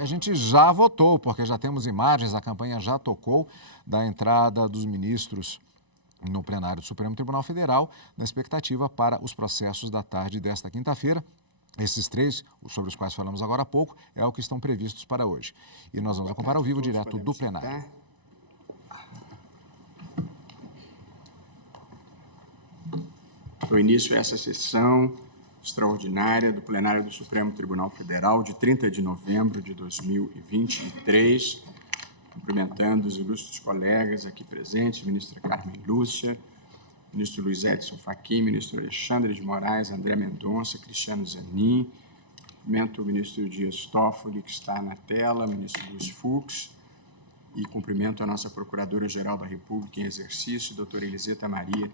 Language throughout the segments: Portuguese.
E a gente já votou, porque já temos imagens, a campanha já tocou da entrada dos ministros no plenário do Supremo Tribunal Federal, na expectativa para os processos da tarde desta quinta-feira. Esses três, sobre os quais falamos agora há pouco, é o que estão previstos para hoje. E nós vamos acompanhar ao vivo direto do plenário. Dou início a essa sessão extraordinária do plenário do Supremo Tribunal Federal de 30 de novembro de 2023, cumprimentando os ilustres colegas aqui presentes, ministra Carmen Lúcia, ministro Luiz Edson Fachin, ministro Alexandre de Moraes, André Mendonça, Cristiano Zanin, cumprimento o ministro Dias Toffoli, que está na tela, ministro Luiz Fux, e cumprimento a nossa Procuradora-Geral da República em exercício, doutora Eliseta Maria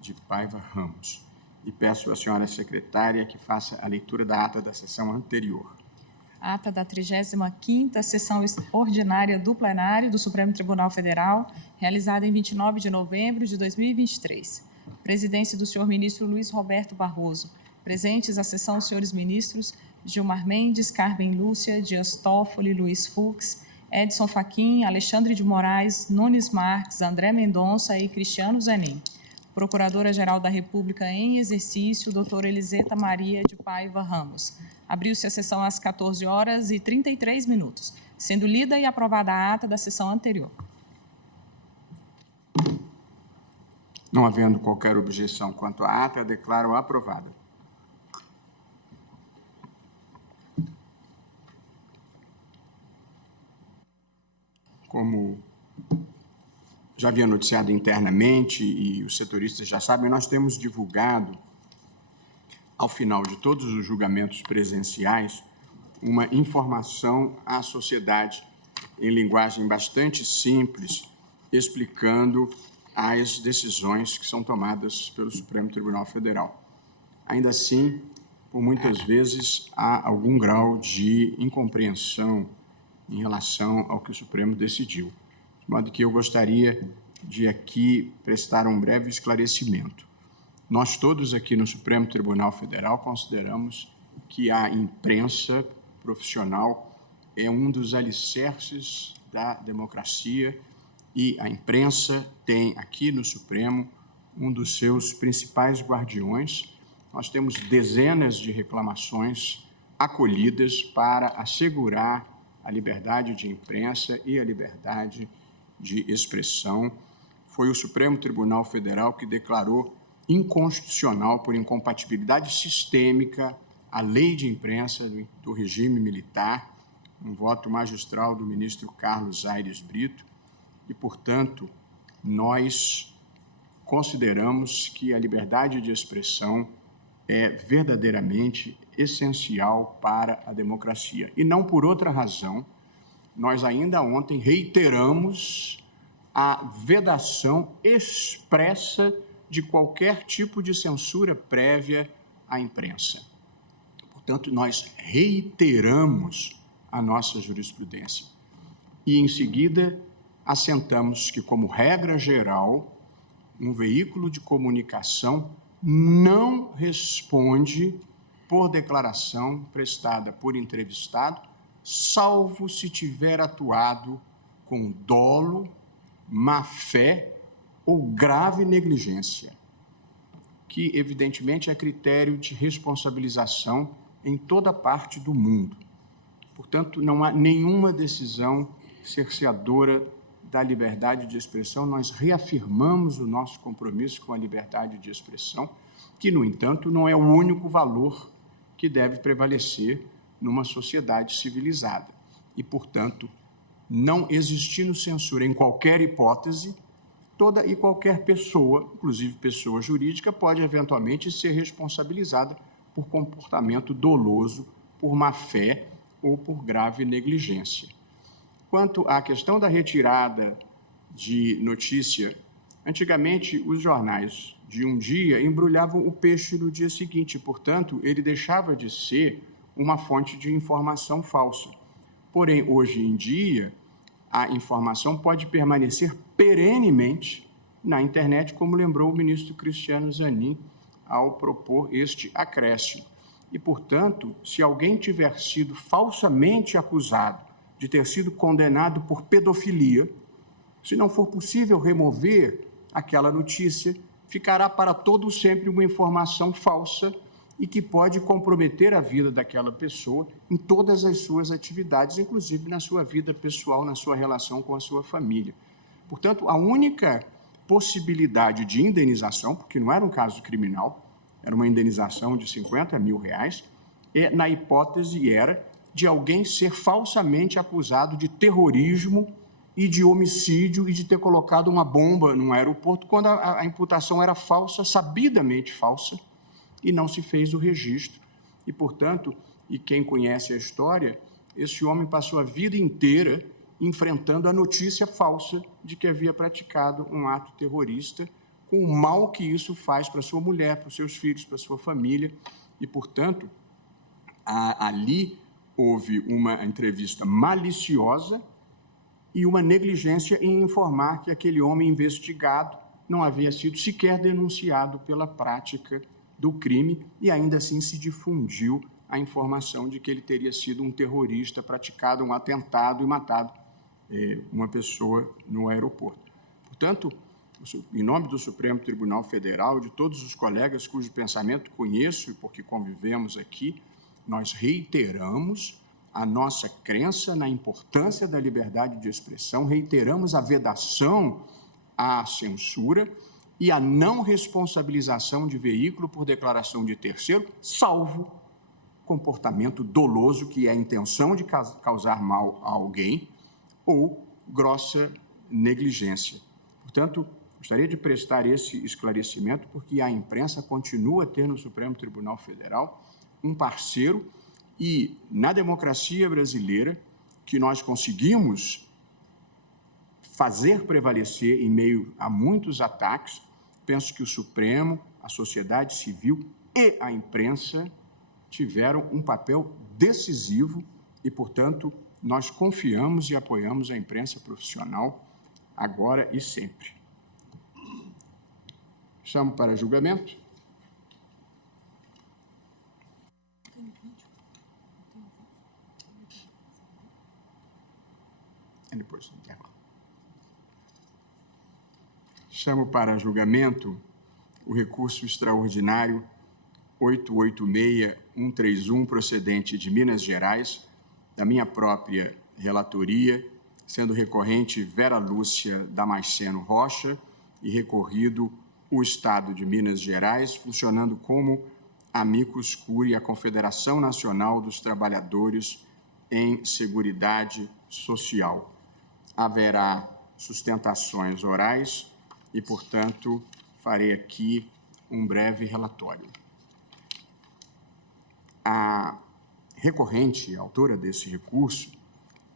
de Paiva Ramos. E peço à senhora secretária que faça a leitura da ata da sessão anterior. Ata da 35ª sessão ordinária do plenário do Supremo Tribunal Federal, realizada em 29 de novembro de 2023. Presidência do senhor ministro Luiz Roberto Barroso. Presentes à sessão os senhores ministros Gilmar Mendes, Carmen Lúcia, Dias Toffoli, Luiz Fux, Edson Fachin, Alexandre de Moraes, Nunes Marques, André Mendonça e Cristiano Zanin. Procuradora-Geral da República em exercício, doutora Eliseta Maria de Paiva Ramos. Abriu-se a sessão às 14h33, sendo lida e aprovada a ata da sessão anterior. Não havendo qualquer objeção quanto à ata, declaro aprovada. Como já havia noticiado internamente e os setoristas já sabem, nós temos divulgado, ao final de todos os julgamentos presenciais, uma informação à sociedade em linguagem bastante simples, explicando as decisões que são tomadas pelo Supremo Tribunal Federal. Ainda assim, por muitas vezes, há algum grau de incompreensão em relação ao que o Supremo decidiu. De modo que eu gostaria de aqui prestar um breve esclarecimento. Nós todos aqui no Supremo Tribunal Federal consideramos que a imprensa profissional é um dos alicerces da democracia e a imprensa tem aqui no Supremo um dos seus principais guardiões. Nós temos dezenas de reclamações acolhidas para assegurar a liberdade de imprensa e a liberdade de expressão. Foi o Supremo Tribunal Federal que declarou inconstitucional por incompatibilidade sistêmica a lei de imprensa do regime militar, um voto magistral do ministro Carlos Aires Brito, e, portanto, nós consideramos que a liberdade de expressão é verdadeiramente essencial para a democracia. E não por outra razão, nós ainda ontem reiteramos a vedação expressa de qualquer tipo de censura prévia à imprensa. Portanto, nós reiteramos a nossa jurisprudência. E, em seguida, assentamos que, como regra geral, um veículo de comunicação não responde por declaração prestada por entrevistado, salvo se tiver atuado com dolo, má-fé ou grave negligência, que, evidentemente, é critério de responsabilização em toda parte do mundo. Portanto, não há nenhuma decisão cerceadora da liberdade de expressão. Nós reafirmamos o nosso compromisso com a liberdade de expressão, que, no entanto, não é o único valor que deve prevalecer numa sociedade civilizada. E, portanto, não existindo censura em qualquer hipótese, toda e qualquer pessoa, inclusive pessoa jurídica, pode eventualmente ser responsabilizada por comportamento doloso, por má-fé ou por grave negligência. Quanto à questão da retirada de notícia, antigamente os jornais de um dia embrulhavam o peixe no dia seguinte, portanto, ele deixava de ser uma fonte de informação falsa. Porém, hoje em dia, a informação pode permanecer perenemente na internet, como lembrou o ministro Cristiano Zanin ao propor este acréscimo. e, portanto, se alguém tiver sido falsamente acusado de ter sido condenado por pedofilia, se não for possível remover aquela notícia, ficará para todo sempre uma informação falsa e que pode comprometer a vida daquela pessoa em todas as suas atividades, inclusive na sua vida pessoal, na sua relação com a sua família. Portanto, a única possibilidade de indenização, porque não era um caso criminal, era uma indenização de R$50 mil, na hipótese de alguém ser falsamente acusado de terrorismo e de homicídio e de ter colocado uma bomba num aeroporto quando a imputação era falsa, sabidamente falsa, e não se fez o registro. E, portanto, e quem conhece a história, esse homem passou a vida inteira enfrentando a notícia falsa de que havia praticado um ato terrorista, com o mal que isso faz para sua mulher, para os seus filhos, para a sua família. E, portanto, ali houve uma entrevista maliciosa e uma negligência em informar que aquele homem investigado não havia sido sequer denunciado pela prática do crime e ainda assim se difundiu a informação de que ele teria sido um terrorista, praticado um atentado e matado uma pessoa no aeroporto. Portanto, em nome do Supremo Tribunal Federal, de todos os colegas cujo pensamento conheço e porque convivemos aqui, nós reiteramos a nossa crença na importância da liberdade de expressão, reiteramos a vedação à censura e a não responsabilização de veículo por declaração de terceiro, salvo comportamento doloso, que é a intenção de causar mal a alguém, ou grossa negligência. Portanto, gostaria de prestar esse esclarecimento, porque a imprensa continua a ter no Supremo Tribunal Federal um parceiro e, na democracia brasileira, que nós conseguimos fazer prevalecer em meio a muitos ataques, penso que o Supremo, a sociedade civil e a imprensa tiveram um papel decisivo e, portanto, nós confiamos e apoiamos a imprensa profissional agora e sempre. Chamo para julgamento. Depois do intervalo. Chamo para julgamento o recurso extraordinário 886-131, procedente de Minas Gerais, da minha própria relatoria, sendo recorrente Vera Lúcia Damasceno Rocha e recorrido o Estado de Minas Gerais, funcionando como amicus curiae a Confederação Nacional dos Trabalhadores em Seguridade Social. Haverá sustentações orais e, portanto, farei aqui um breve relatório. A recorrente, a autora desse recurso,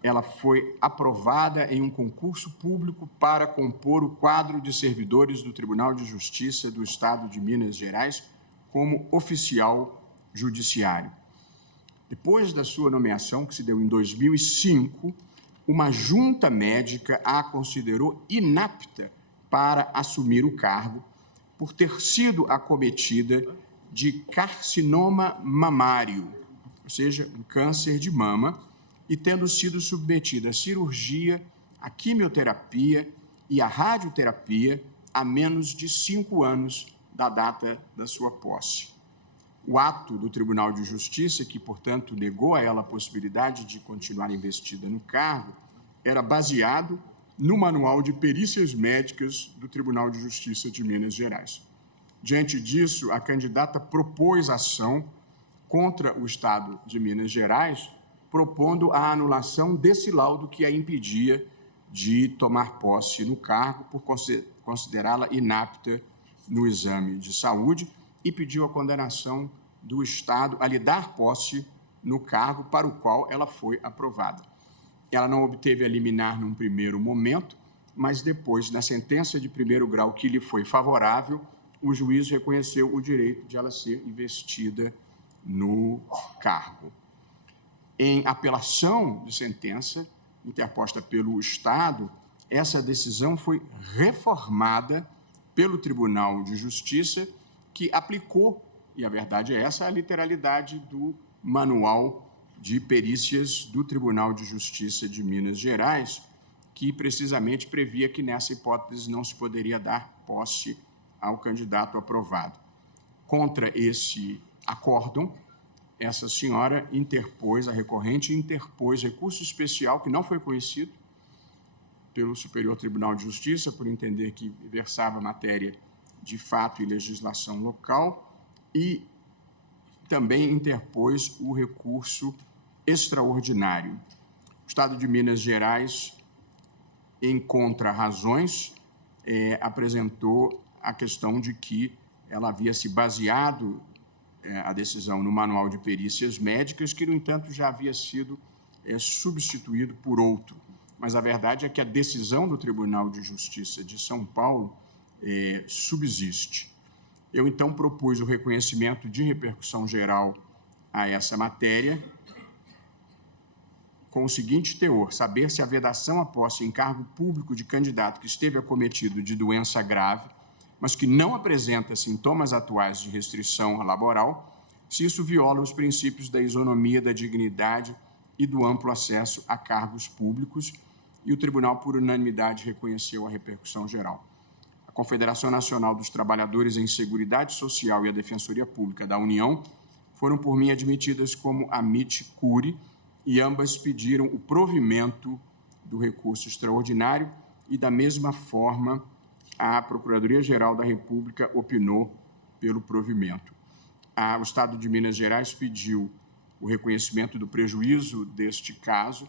ela foi aprovada em um concurso público para compor o quadro de servidores do Tribunal de Justiça do Estado de Minas Gerais como oficial judiciário. Depois da sua nomeação, que se deu em 2005, uma junta médica a considerou inapta para assumir o cargo por ter sido acometida de carcinoma mamário, ou seja, um câncer de mama, e tendo sido submetida à cirurgia, à quimioterapia e à radioterapia há menos de 5 anos da data da sua posse. O ato do Tribunal de Justiça, que, portanto, negou a ela a possibilidade de continuar investida no cargo, era baseado no Manual de Perícias Médicas do Tribunal de Justiça de Minas Gerais. Diante disso, a candidata propôs ação contra o Estado de Minas Gerais, propondo a anulação desse laudo que a impedia de tomar posse no cargo por considerá-la inapta no exame de saúde e pediu a condenação do Estado a lhe dar posse no cargo para o qual ela foi aprovada. Ela não obteve a liminar num primeiro momento, mas depois, na sentença de primeiro grau que lhe foi favorável, o juiz reconheceu o direito de ela ser investida no cargo. Em apelação de sentença interposta pelo Estado, essa decisão foi reformada pelo Tribunal de Justiça, que aplicou e a verdade é essa, a literalidade do Manual de Perícias do Tribunal de Justiça de Minas Gerais, que precisamente previa que nessa hipótese não se poderia dar posse ao candidato aprovado. Contra esse acórdão, essa senhora a recorrente interpôs recurso especial que não foi conhecido pelo Superior Tribunal de Justiça, por entender que versava matéria de fato e legislação local, e também interpôs o recurso extraordinário. O Estado de Minas Gerais, em contra-razões, apresentou a questão de que ela havia se baseado a decisão no Manual de Perícias Médicas, que, no entanto, já havia sido substituído por outro. Mas a verdade é que a decisão do Tribunal de Justiça de São Paulo subsiste. Eu, então, propus o reconhecimento de repercussão geral a essa matéria, com o seguinte teor: saber se a vedação à posse em cargo público de candidato que esteve acometido de doença grave, mas que não apresenta sintomas atuais de restrição laboral, se isso viola os princípios da isonomia, da dignidade e do amplo acesso a cargos públicos, e o tribunal, por unanimidade, reconheceu a repercussão geral. A Confederação Nacional dos Trabalhadores em Seguridade Social e a Defensoria Pública da União foram, por mim, admitidas como amite curiae, e ambas pediram o provimento do recurso extraordinário e, da mesma forma, a Procuradoria-Geral da República opinou pelo provimento. O Estado de Minas Gerais pediu o reconhecimento do prejuízo deste caso,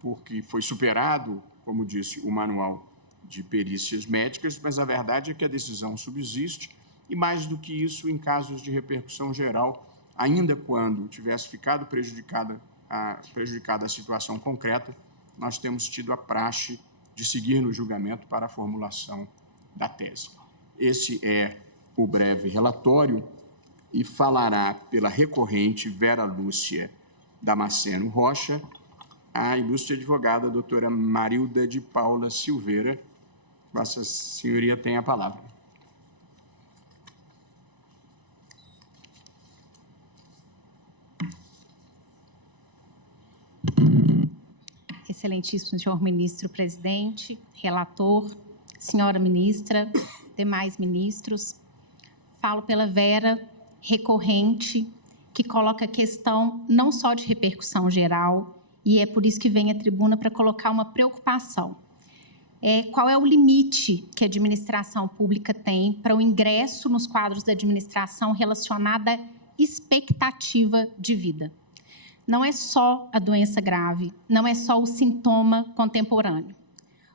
porque foi superado, como disse, o Manual de Perícias Médicas, mas a verdade é que a decisão subsiste e, mais do que isso, em casos de repercussão geral, ainda quando tivesse ficado prejudicada a situação concreta, nós temos tido a praxe de seguir no julgamento para a formulação da tese. Esse é o breve relatório e falará pela recorrente Vera Lúcia Damasceno Rocha a ilustre advogada doutora Marilda de Paula Silveira. Vossa Senhoria tem a palavra. Excelentíssimo senhor ministro-presidente, relator, senhora ministra, demais ministros, falo pela Vera, recorrente, que coloca a questão não só de repercussão geral, e é por isso que vem à tribuna para colocar uma preocupação. Qual é o limite que a administração pública tem para o ingresso nos quadros da administração relacionada à expectativa de vida? Não é só a doença grave, não é só o sintoma contemporâneo.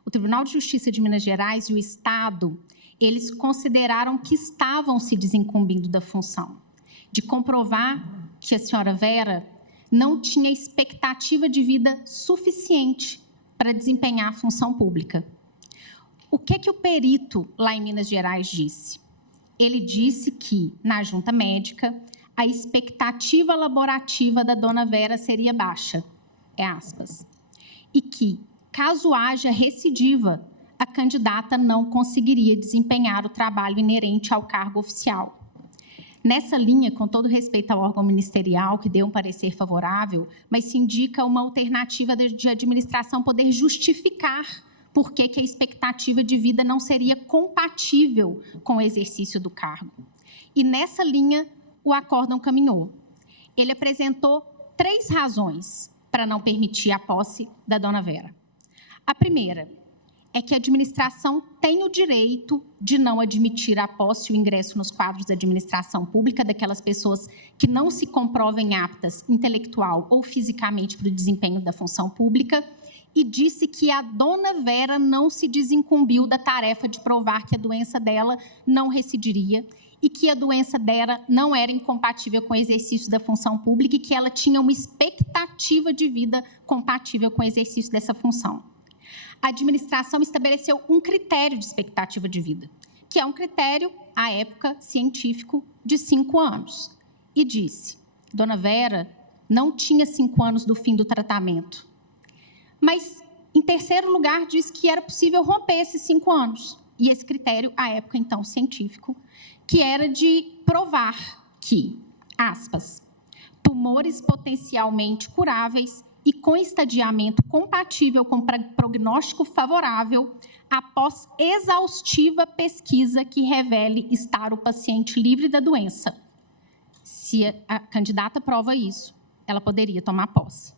O Tribunal de Justiça de Minas Gerais e o Estado, eles consideraram que estavam se desincumbindo da função, de comprovar que a senhora Vera não tinha expectativa de vida suficiente para desempenhar a função pública. O que o perito lá em Minas Gerais disse? Ele disse que, na junta médica, a expectativa laborativa da dona Vera seria baixa, aspas, e que, caso haja recidiva, a candidata não conseguiria desempenhar o trabalho inerente ao cargo oficial. Nessa linha, com todo respeito ao órgão ministerial, que deu um parecer favorável, mas se indica uma alternativa de administração poder justificar por que a expectativa de vida não seria compatível com o exercício do cargo. E nessa linha, o acórdão caminhou. Ele apresentou 3 razões para não permitir a posse da dona Vera. A primeira é que a administração tem o direito de não admitir a posse e o ingresso nos quadros da administração pública daquelas pessoas que não se comprovem aptas intelectual ou fisicamente para o desempenho da função pública, e disse que a dona Vera não se desincumbiu da tarefa de provar que a doença dela não recidiria e que a doença dela não era incompatível com o exercício da função pública e que ela tinha uma expectativa de vida compatível com o exercício dessa função. A administração estabeleceu um critério de expectativa de vida, que é um critério, à época, científico, de 5 anos. E disse, dona Vera não tinha 5 anos do fim do tratamento. Mas, em terceiro lugar, disse que era possível romper esses 5 anos. E esse critério, à época, então, científico, que era de provar que, aspas, tumores potencialmente curáveis e com estadiamento compatível com prognóstico favorável após exaustiva pesquisa que revele estar o paciente livre da doença. Se a candidata prova isso, ela poderia tomar posse.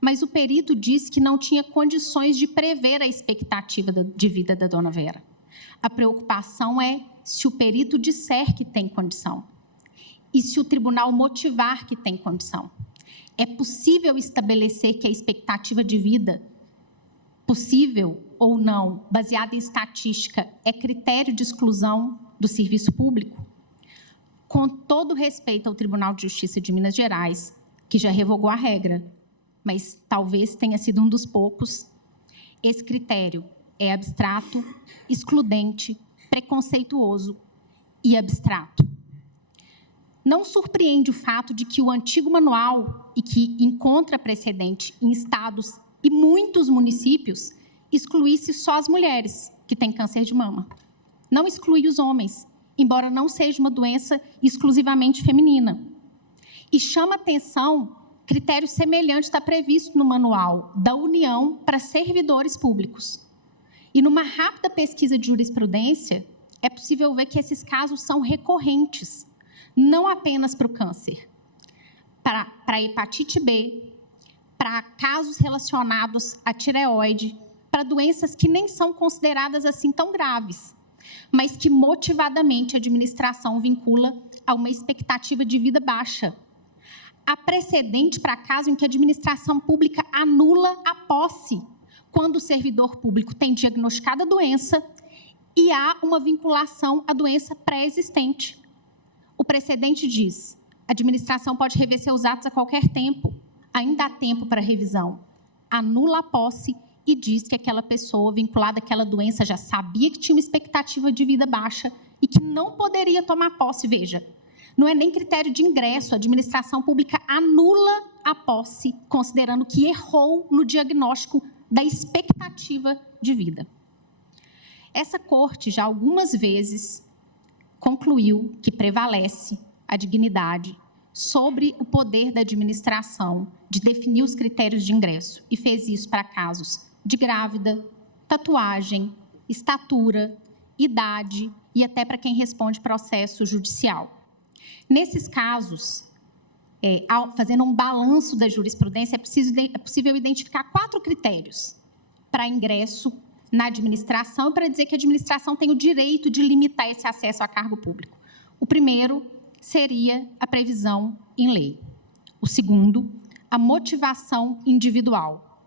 Mas o perito disse que não tinha condições de prever a expectativa de vida da dona Vera. A preocupação é se o perito disser que tem condição e se o tribunal motivar que tem condição. É possível estabelecer que a expectativa de vida, possível ou não, baseada em estatística, é critério de exclusão do serviço público? Com todo respeito ao Tribunal de Justiça de Minas Gerais, que já revogou a regra, mas talvez tenha sido um dos poucos, esse critério é abstrato, excludente, preconceituoso e abstrato. Não surpreende o fato de que o antigo manual, e que encontra precedente em estados e muitos municípios, excluísse só as mulheres que têm câncer de mama. Não exclui os homens, embora não seja uma doença exclusivamente feminina. E chama atenção, critério semelhante está previsto no manual da União para servidores públicos. E numa rápida pesquisa de jurisprudência, é possível ver que esses casos são recorrentes, não apenas para o câncer, para a hepatite B, para casos relacionados à tireoide, para doenças que nem são consideradas assim tão graves, mas que motivadamente a administração vincula a uma expectativa de vida baixa. Há precedente para caso em que a administração pública anula a posse, quando o servidor público tem diagnosticada a doença e há uma vinculação à doença pré-existente. O precedente diz: a administração pode rever seus atos a qualquer tempo, ainda há tempo para revisão. Anula a posse e diz que aquela pessoa vinculada àquela doença já sabia que tinha uma expectativa de vida baixa e que não poderia tomar posse. Veja, não é nem critério de ingresso, a administração pública anula a posse, considerando que errou no diagnóstico da expectativa de vida. Essa corte já algumas vezes concluiu que prevalece a dignidade sobre o poder da administração de definir os critérios de ingresso e fez isso para casos de grávida, tatuagem, estatura, idade e até para quem responde processo judicial. Nesses casos, fazendo um balanço da jurisprudência, é possível identificar 4 critérios para ingresso na administração para dizer que a administração tem o direito de limitar esse acesso a cargo público. O primeiro seria a previsão em lei. O segundo, a motivação individual.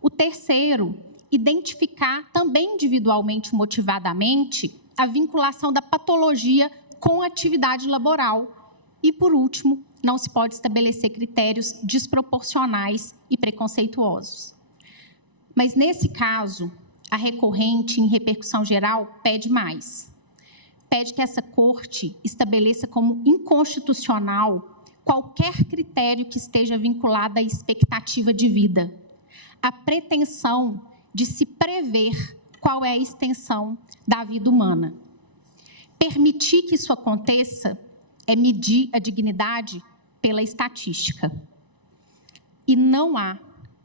O terceiro, identificar também individualmente, motivadamente, a vinculação da patologia com a atividade laboral. E, por último, não se pode estabelecer critérios desproporcionais e preconceituosos. Mas, nesse caso, a recorrente, em repercussão geral, pede mais. Pede que essa corte estabeleça como inconstitucional qualquer critério que esteja vinculado à expectativa de vida. A pretensão de se prever qual é a extensão da vida humana. Permitir que isso aconteça é medir a dignidade pela estatística. E não há,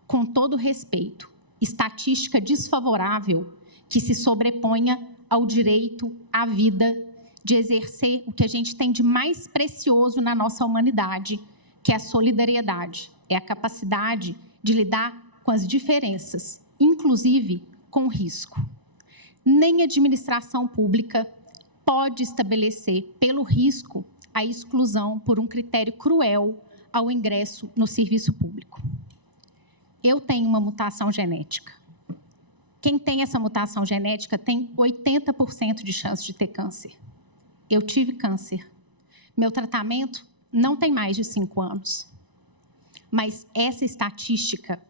com todo respeito, estatística desfavorável que se sobreponha ao direito à vida, de exercer o que a gente tem de mais precioso na nossa humanidade, que é a solidariedade, é a capacidade de lidar com as diferenças, inclusive com o risco. Nem a administração pública pode estabelecer, pelo risco, a exclusão por um critério cruel ao ingresso no serviço público. Eu tenho uma mutação genética. Quem tem essa mutação genética tem 80% de chance de ter câncer. Eu tive câncer. Meu tratamento não tem mais de 5 anos. Mas essa estatística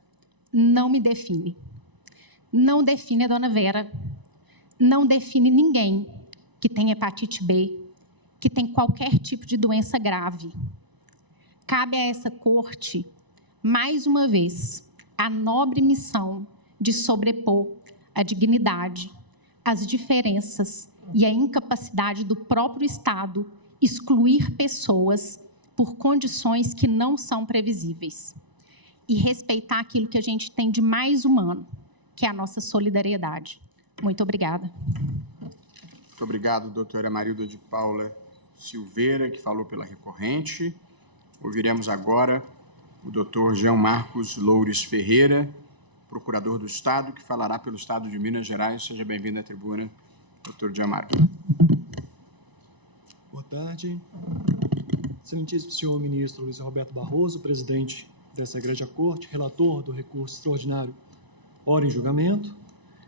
não me define. Não define a dona Vera. Não define ninguém que tem hepatite B, que tem qualquer tipo de doença grave. Cabe a essa corte, mais uma vez, a nobre missão de sobrepor a dignidade, as diferenças e a incapacidade do próprio Estado excluir pessoas por condições que não são previsíveis e respeitar aquilo que a gente tem de mais humano, que é a nossa solidariedade. Muito obrigada. Muito obrigado, doutora Marilda de Paula Silveira, que falou pela recorrente. Ouviremos agora o doutor Jean Marcos Loures Ferreira, procurador do Estado, que falará pelo Estado de Minas Gerais. Seja bem-vindo à tribuna, doutor Jean Marcos. Boa tarde. Excelentíssimo senhor ministro Luiz Roberto Barroso, presidente dessa egrégia corte, relator do recurso extraordinário ora em julgamento,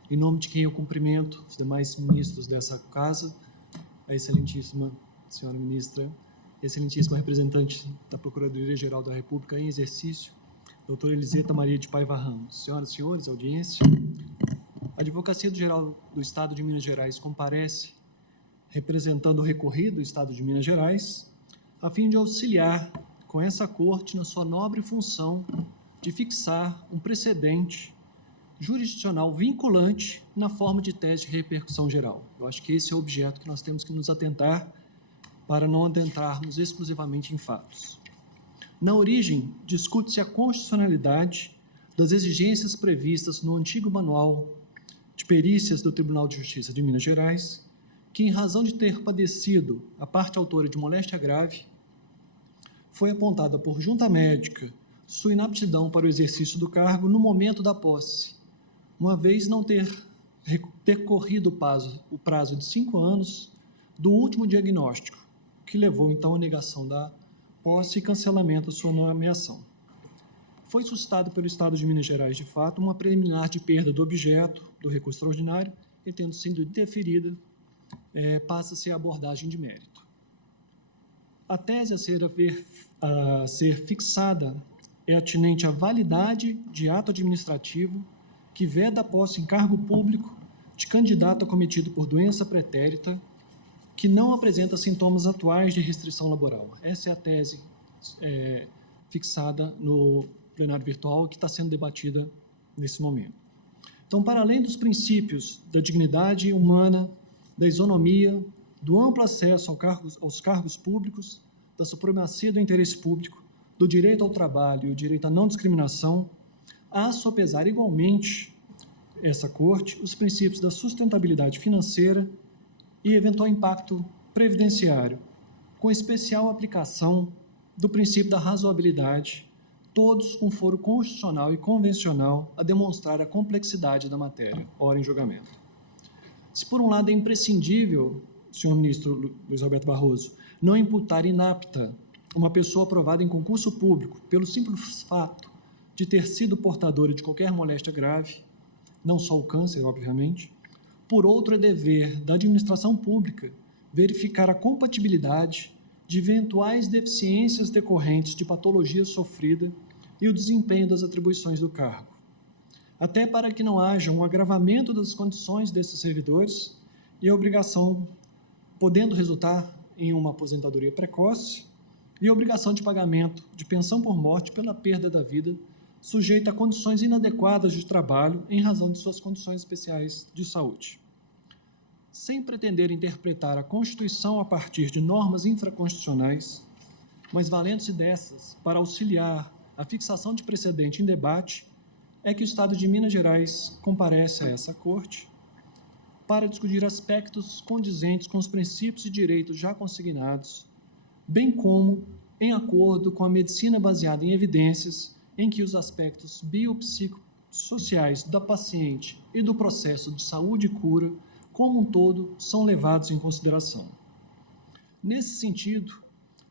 em nome de quem eu cumprimento os demais ministros dessa casa, a excelentíssima senhora ministra, excelentíssima representante da Procuradoria-Geral da República em exercício, doutora Eliseta Maria de Paiva Ramos. Senhoras e senhores, audiência, a Advocacia Geral do Estado de Minas Gerais comparece representando o recorrido do Estado de Minas Gerais, a fim de auxiliar com essa corte na sua nobre função de fixar um precedente jurisdicional vinculante na forma de tese de repercussão geral. Eu acho que esse é o objeto que nós temos que nos atentar para não adentrarmos exclusivamente em fatos. Na origem, discute-se a constitucionalidade das exigências previstas no antigo Manual de Perícias do Tribunal de Justiça de Minas Gerais, que, em razão de ter padecido a parte autora de moléstia grave, foi apontada por junta médica sua inaptidão para o exercício do cargo no momento da posse, uma vez não ter corrido o prazo de 5 anos do último diagnóstico, que levou, então, à negação da posse e cancelamento da sua nomeação. Foi suscitado pelo Estado de Minas Gerais, de fato, uma preliminar de perda do objeto do recurso extraordinário e, tendo sido deferida, passa-se a abordagem de mérito. A tese a ser fixada é atinente à validade de ato administrativo que veda a posse em cargo público de candidato acometido por doença pretérita que não apresenta sintomas atuais de restrição laboral. Essa é a tese fixada no plenário virtual que está sendo debatida nesse momento. Então, para além dos princípios da dignidade humana, da isonomia, do amplo acesso aos cargos públicos, da supremacia do interesse público, do direito ao trabalho e o direito à não discriminação, a sopesar igualmente essa Corte os princípios da sustentabilidade financeira e eventual impacto previdenciário, com especial aplicação do princípio da razoabilidade, todos com foro constitucional e convencional a demonstrar a complexidade da matéria, ora em julgamento. Se, por um lado, é imprescindível, senhor ministro Luiz Roberto Barroso, não imputar inapta uma pessoa aprovada em concurso público pelo simples fato de ter sido portadora de qualquer moléstia grave, não só o câncer, obviamente, por outro, é dever da administração pública verificar a compatibilidade de eventuais deficiências decorrentes de patologia sofrida e o desempenho das atribuições do cargo, até para que não haja um agravamento das condições desses servidores e a obrigação, podendo resultar em uma aposentadoria precoce e a obrigação de pagamento de pensão por morte pela perda da vida, sujeita a condições inadequadas de trabalho em razão de suas condições especiais de saúde. Sem pretender interpretar a Constituição a partir de normas infraconstitucionais, mas valendo-se dessas para auxiliar a fixação de precedente em debate, é que o Estado de Minas Gerais comparece a essa Corte para discutir aspectos condizentes com os princípios e direitos já consignados, bem como em acordo com a medicina baseada em evidências em que os aspectos biopsicossociais da paciente e do processo de saúde e cura, como um todo, são levados em consideração. Nesse sentido,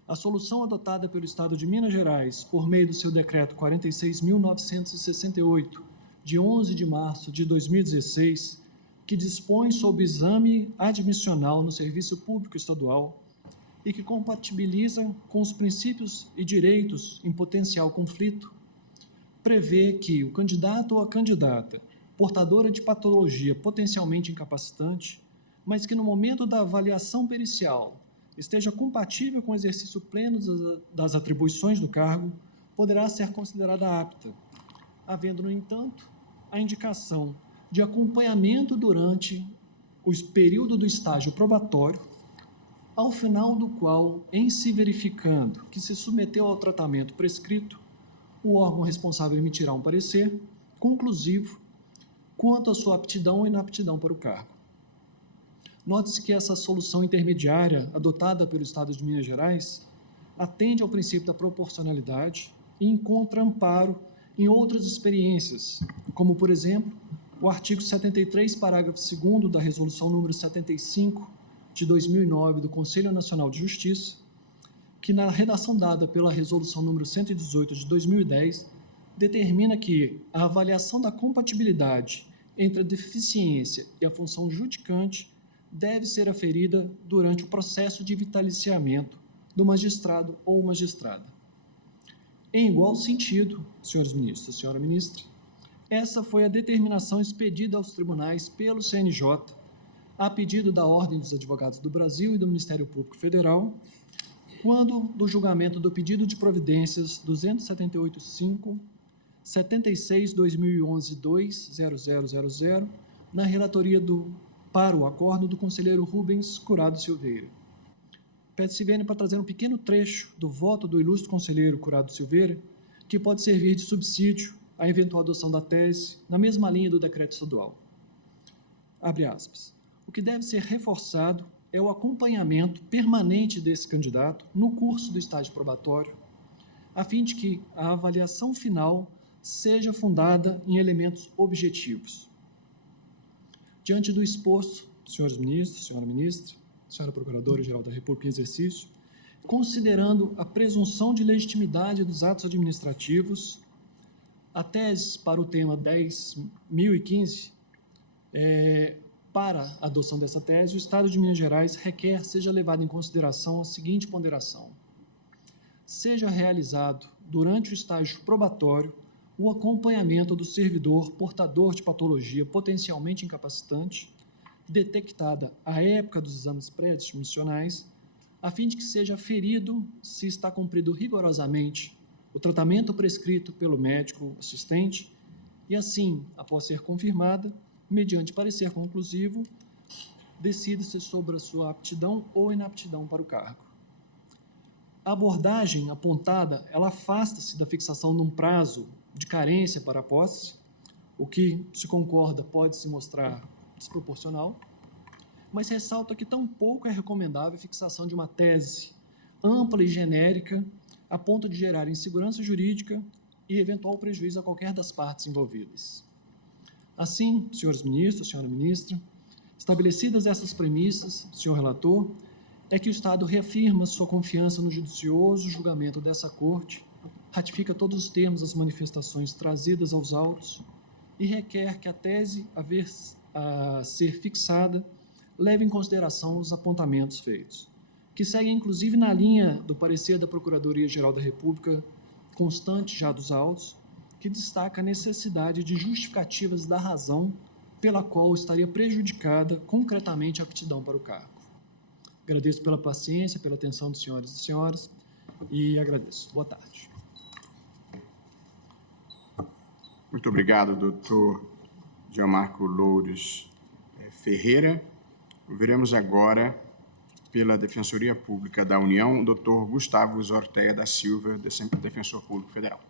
a solução adotada pelo Estado de Minas Gerais, por meio do seu Decreto 46.968, de 11 de março de 2016, que dispõe sobre o exame admissional no serviço público estadual e que compatibiliza com os princípios e direitos em potencial conflito, prevê que o candidato ou a candidata portadora de patologia potencialmente incapacitante, mas que no momento da avaliação pericial esteja compatível com o exercício pleno das atribuições do cargo, poderá ser considerada apta, havendo, no entanto, a indicação de acompanhamento durante o período do estágio probatório, ao final do qual, em se verificando que se submeteu ao tratamento prescrito, o órgão responsável emitirá um parecer conclusivo quanto à sua aptidão ou inaptidão para o cargo. Note-se que essa solução intermediária adotada pelo Estado de Minas Gerais atende ao princípio da proporcionalidade e encontra amparo em outras experiências, como, por exemplo, o artigo 73, parágrafo 2º da Resolução número 75, de 2009, do Conselho Nacional de Justiça, que, na redação dada pela Resolução número 118, de 2010, determina que a avaliação da compatibilidade entre a deficiência e a função judicante deve ser aferida durante o processo de vitaliciamento do magistrado ou magistrada. Em igual sentido, senhores ministros, senhora ministra, essa foi a determinação expedida aos tribunais pelo CNJ, a pedido da Ordem dos Advogados do Brasil e do Ministério Público Federal, quando do julgamento do pedido de providências 278.5, 76/2011-20000, na relatoria para o acordo do conselheiro Rubens Curado Silveira. Pede-se vênia para trazer um pequeno trecho do voto do ilustre conselheiro Curado Silveira, que pode servir de subsídio à eventual adoção da tese, na mesma linha do decreto estadual. Abre aspas. O que deve ser reforçado é o acompanhamento permanente desse candidato no curso do estágio probatório, a fim de que a avaliação final seja fundada em elementos objetivos. Diante do exposto, senhores ministros, senhora ministra, senhora Procuradora-Geral da República em exercício, considerando a presunção de legitimidade dos atos administrativos, a tese para o tema 10.015, para a adoção dessa tese, o Estado de Minas Gerais requer seja levado em consideração a seguinte ponderação. Seja realizado, durante o estágio probatório, o acompanhamento do servidor portador de patologia potencialmente incapacitante, detectada à época dos exames pré-admissionais, a fim de que seja aferido se está cumprido rigorosamente o tratamento prescrito pelo médico assistente e, assim, após ser confirmada, mediante parecer conclusivo, decide-se sobre a sua aptidão ou inaptidão para o cargo. A abordagem apontada, ela afasta-se da fixação de um prazo de carência para a posse, o que, se concorda, pode se mostrar desproporcional, mas ressalta que tampouco é recomendável a fixação de uma tese ampla e genérica a ponto de gerar insegurança jurídica e eventual prejuízo a qualquer das partes envolvidas. Assim, senhores ministros, senhora ministra, estabelecidas essas premissas, senhor relator, é que o Estado reafirma sua confiança no judicioso julgamento dessa Corte, ratifica todos os termos das manifestações trazidas aos autos e requer que a tese a ser fixada leve em consideração os apontamentos feitos, que seguem inclusive na linha do parecer da Procuradoria-Geral da República, constante já dos autos, que destaca a necessidade de justificativas da razão pela qual estaria prejudicada concretamente a aptidão para o cargo. Agradeço pela paciência, pela atenção dos senhores e senhoras e agradeço. Boa tarde. Muito obrigado, doutor Gianmarco Loures Ferreira. Veremos agora, pela Defensoria Pública da União, o doutor Gustavo Zorteia da Silva, Defensor Público Federal.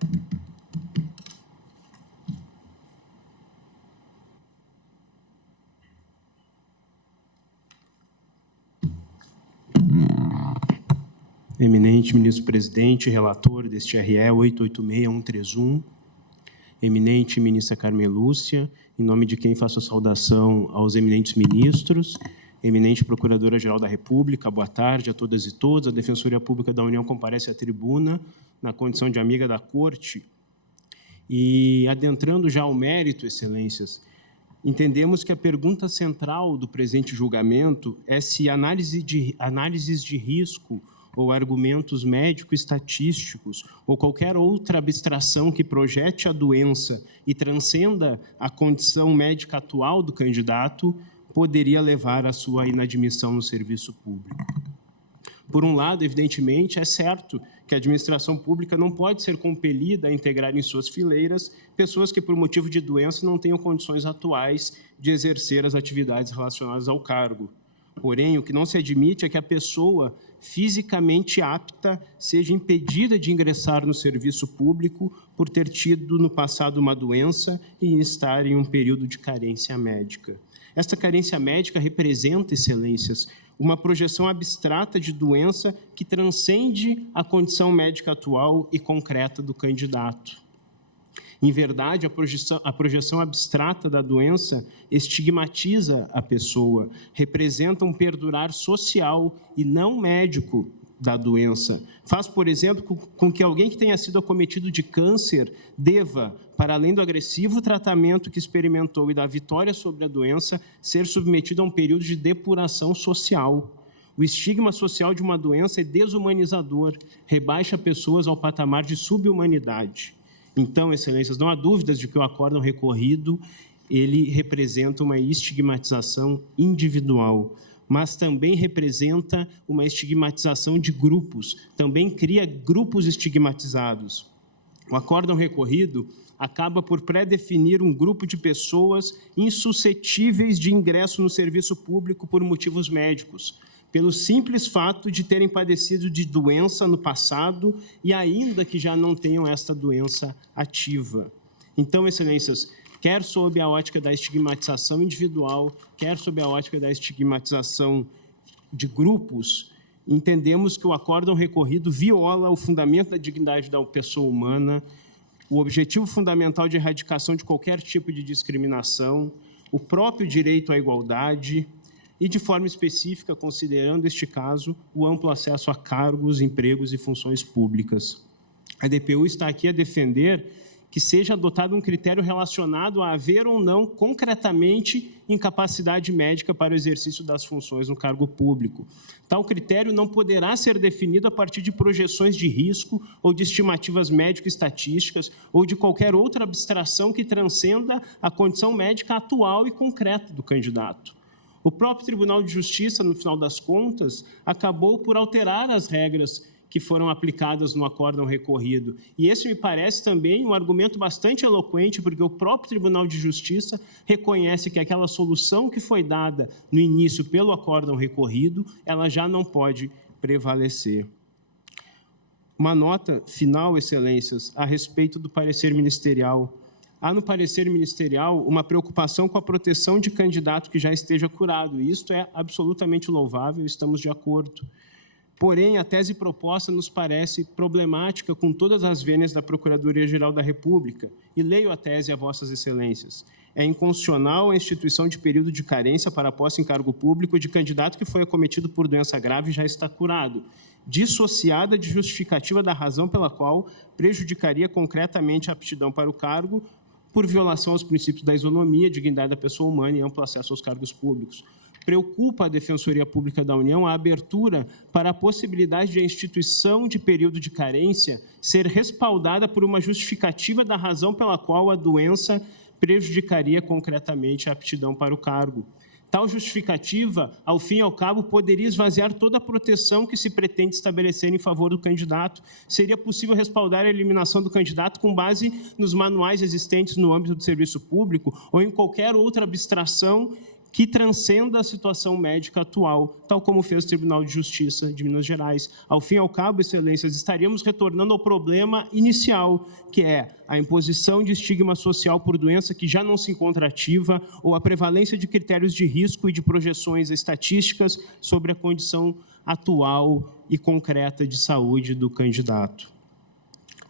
Eminente ministro-presidente, relator deste RE 886131, eminente ministra Carmen Lúcia, em nome de quem faço a saudação aos eminentes ministros, eminente Procuradora-Geral da República, boa tarde a todas e todos. A Defensoria Pública da União comparece à tribuna na condição de amiga da Corte. E, adentrando já ao mérito, excelências, entendemos que a pergunta central do presente julgamento é se análises de risco ou argumentos médico-estatísticos ou qualquer outra abstração que projete a doença e transcenda a condição médica atual do candidato poderia levar à sua inadmissão no serviço público. Por um lado, evidentemente, é certo que a administração pública não pode ser compelida a integrar em suas fileiras pessoas que, por motivo de doença, não tenham condições atuais de exercer as atividades relacionadas ao cargo. Porém, o que não se admite é que a pessoa fisicamente apta seja impedida de ingressar no serviço público por ter tido no passado uma doença e estar em um período de carência médica. Esta carência médica representa, excelências, uma projeção abstrata de doença que transcende a condição médica atual e concreta do candidato. Em verdade, a projeção abstrata da doença estigmatiza a pessoa, representa um perdurar social e não médico da doença. Faz, por exemplo, com que alguém que tenha sido acometido de câncer deva, para além do agressivo tratamento que experimentou e da vitória sobre a doença, ser submetido a um período de depuração social. O estigma social de uma doença é desumanizador, rebaixa pessoas ao patamar de subhumanidade. Então, excelências, não há dúvidas de que o acórdão recorrido ele representa uma estigmatização individual, mas também representa uma estigmatização de grupos, também cria grupos estigmatizados. O acórdão recorrido acaba por pré-definir um grupo de pessoas insuscetíveis de ingresso no serviço público por motivos médicos, pelo simples fato de terem padecido de doença no passado e ainda que já não tenham esta doença ativa. Então, excelências, quer sob a ótica da estigmatização individual, quer sob a ótica da estigmatização de grupos, entendemos que o acórdão recorrido viola o fundamento da dignidade da pessoa humana, o objetivo fundamental de erradicação de qualquer tipo de discriminação, o próprio direito à igualdade e, de forma específica, considerando este caso, o amplo acesso a cargos, empregos e funções públicas. A DPU está aqui a defender que seja adotado um critério relacionado a haver ou não, concretamente, incapacidade médica para o exercício das funções no cargo público. Tal critério não poderá ser definido a partir de projeções de risco ou de estimativas médico-estatísticas ou de qualquer outra abstração que transcenda a condição médica atual e concreta do candidato. O próprio Tribunal de Justiça, no final das contas, acabou por alterar as regras que foram aplicadas no acórdão recorrido. E esse me parece também um argumento bastante eloquente, porque o próprio Tribunal de Justiça reconhece que aquela solução que foi dada no início pelo acórdão recorrido, ela já não pode prevalecer. Uma nota final, excelências, a respeito do parecer ministerial. Há no parecer ministerial uma preocupação com a proteção de candidato que já esteja curado. E isto é absolutamente louvável, estamos de acordo. Porém, a tese proposta nos parece problemática com todas as vênias da Procuradoria-Geral da República. E leio a tese a vossas excelências. É inconstitucional a instituição de período de carência para a posse em cargo público de candidato que foi acometido por doença grave e já está curado, dissociada de justificativa da razão pela qual prejudicaria concretamente a aptidão para o cargo por violação aos princípios da isonomia, dignidade da pessoa humana e amplo acesso aos cargos públicos. Preocupa a Defensoria Pública da União a abertura para a possibilidade de a instituição de período de carência ser respaldada por uma justificativa da razão pela qual a doença prejudicaria concretamente a aptidão para o cargo. Tal justificativa, ao fim e ao cabo, poderia esvaziar toda a proteção que se pretende estabelecer em favor do candidato. Seria possível respaldar a eliminação do candidato com base nos manuais existentes no âmbito do serviço público ou em qualquer outra abstração que transcenda a situação médica atual, tal como fez o Tribunal de Justiça de Minas Gerais. Ao fim e ao cabo, excelências, estaríamos retornando ao problema inicial, que é a imposição de estigma social por doença que já não se encontra ativa ou a prevalência de critérios de risco e de projeções estatísticas sobre a condição atual e concreta de saúde do candidato.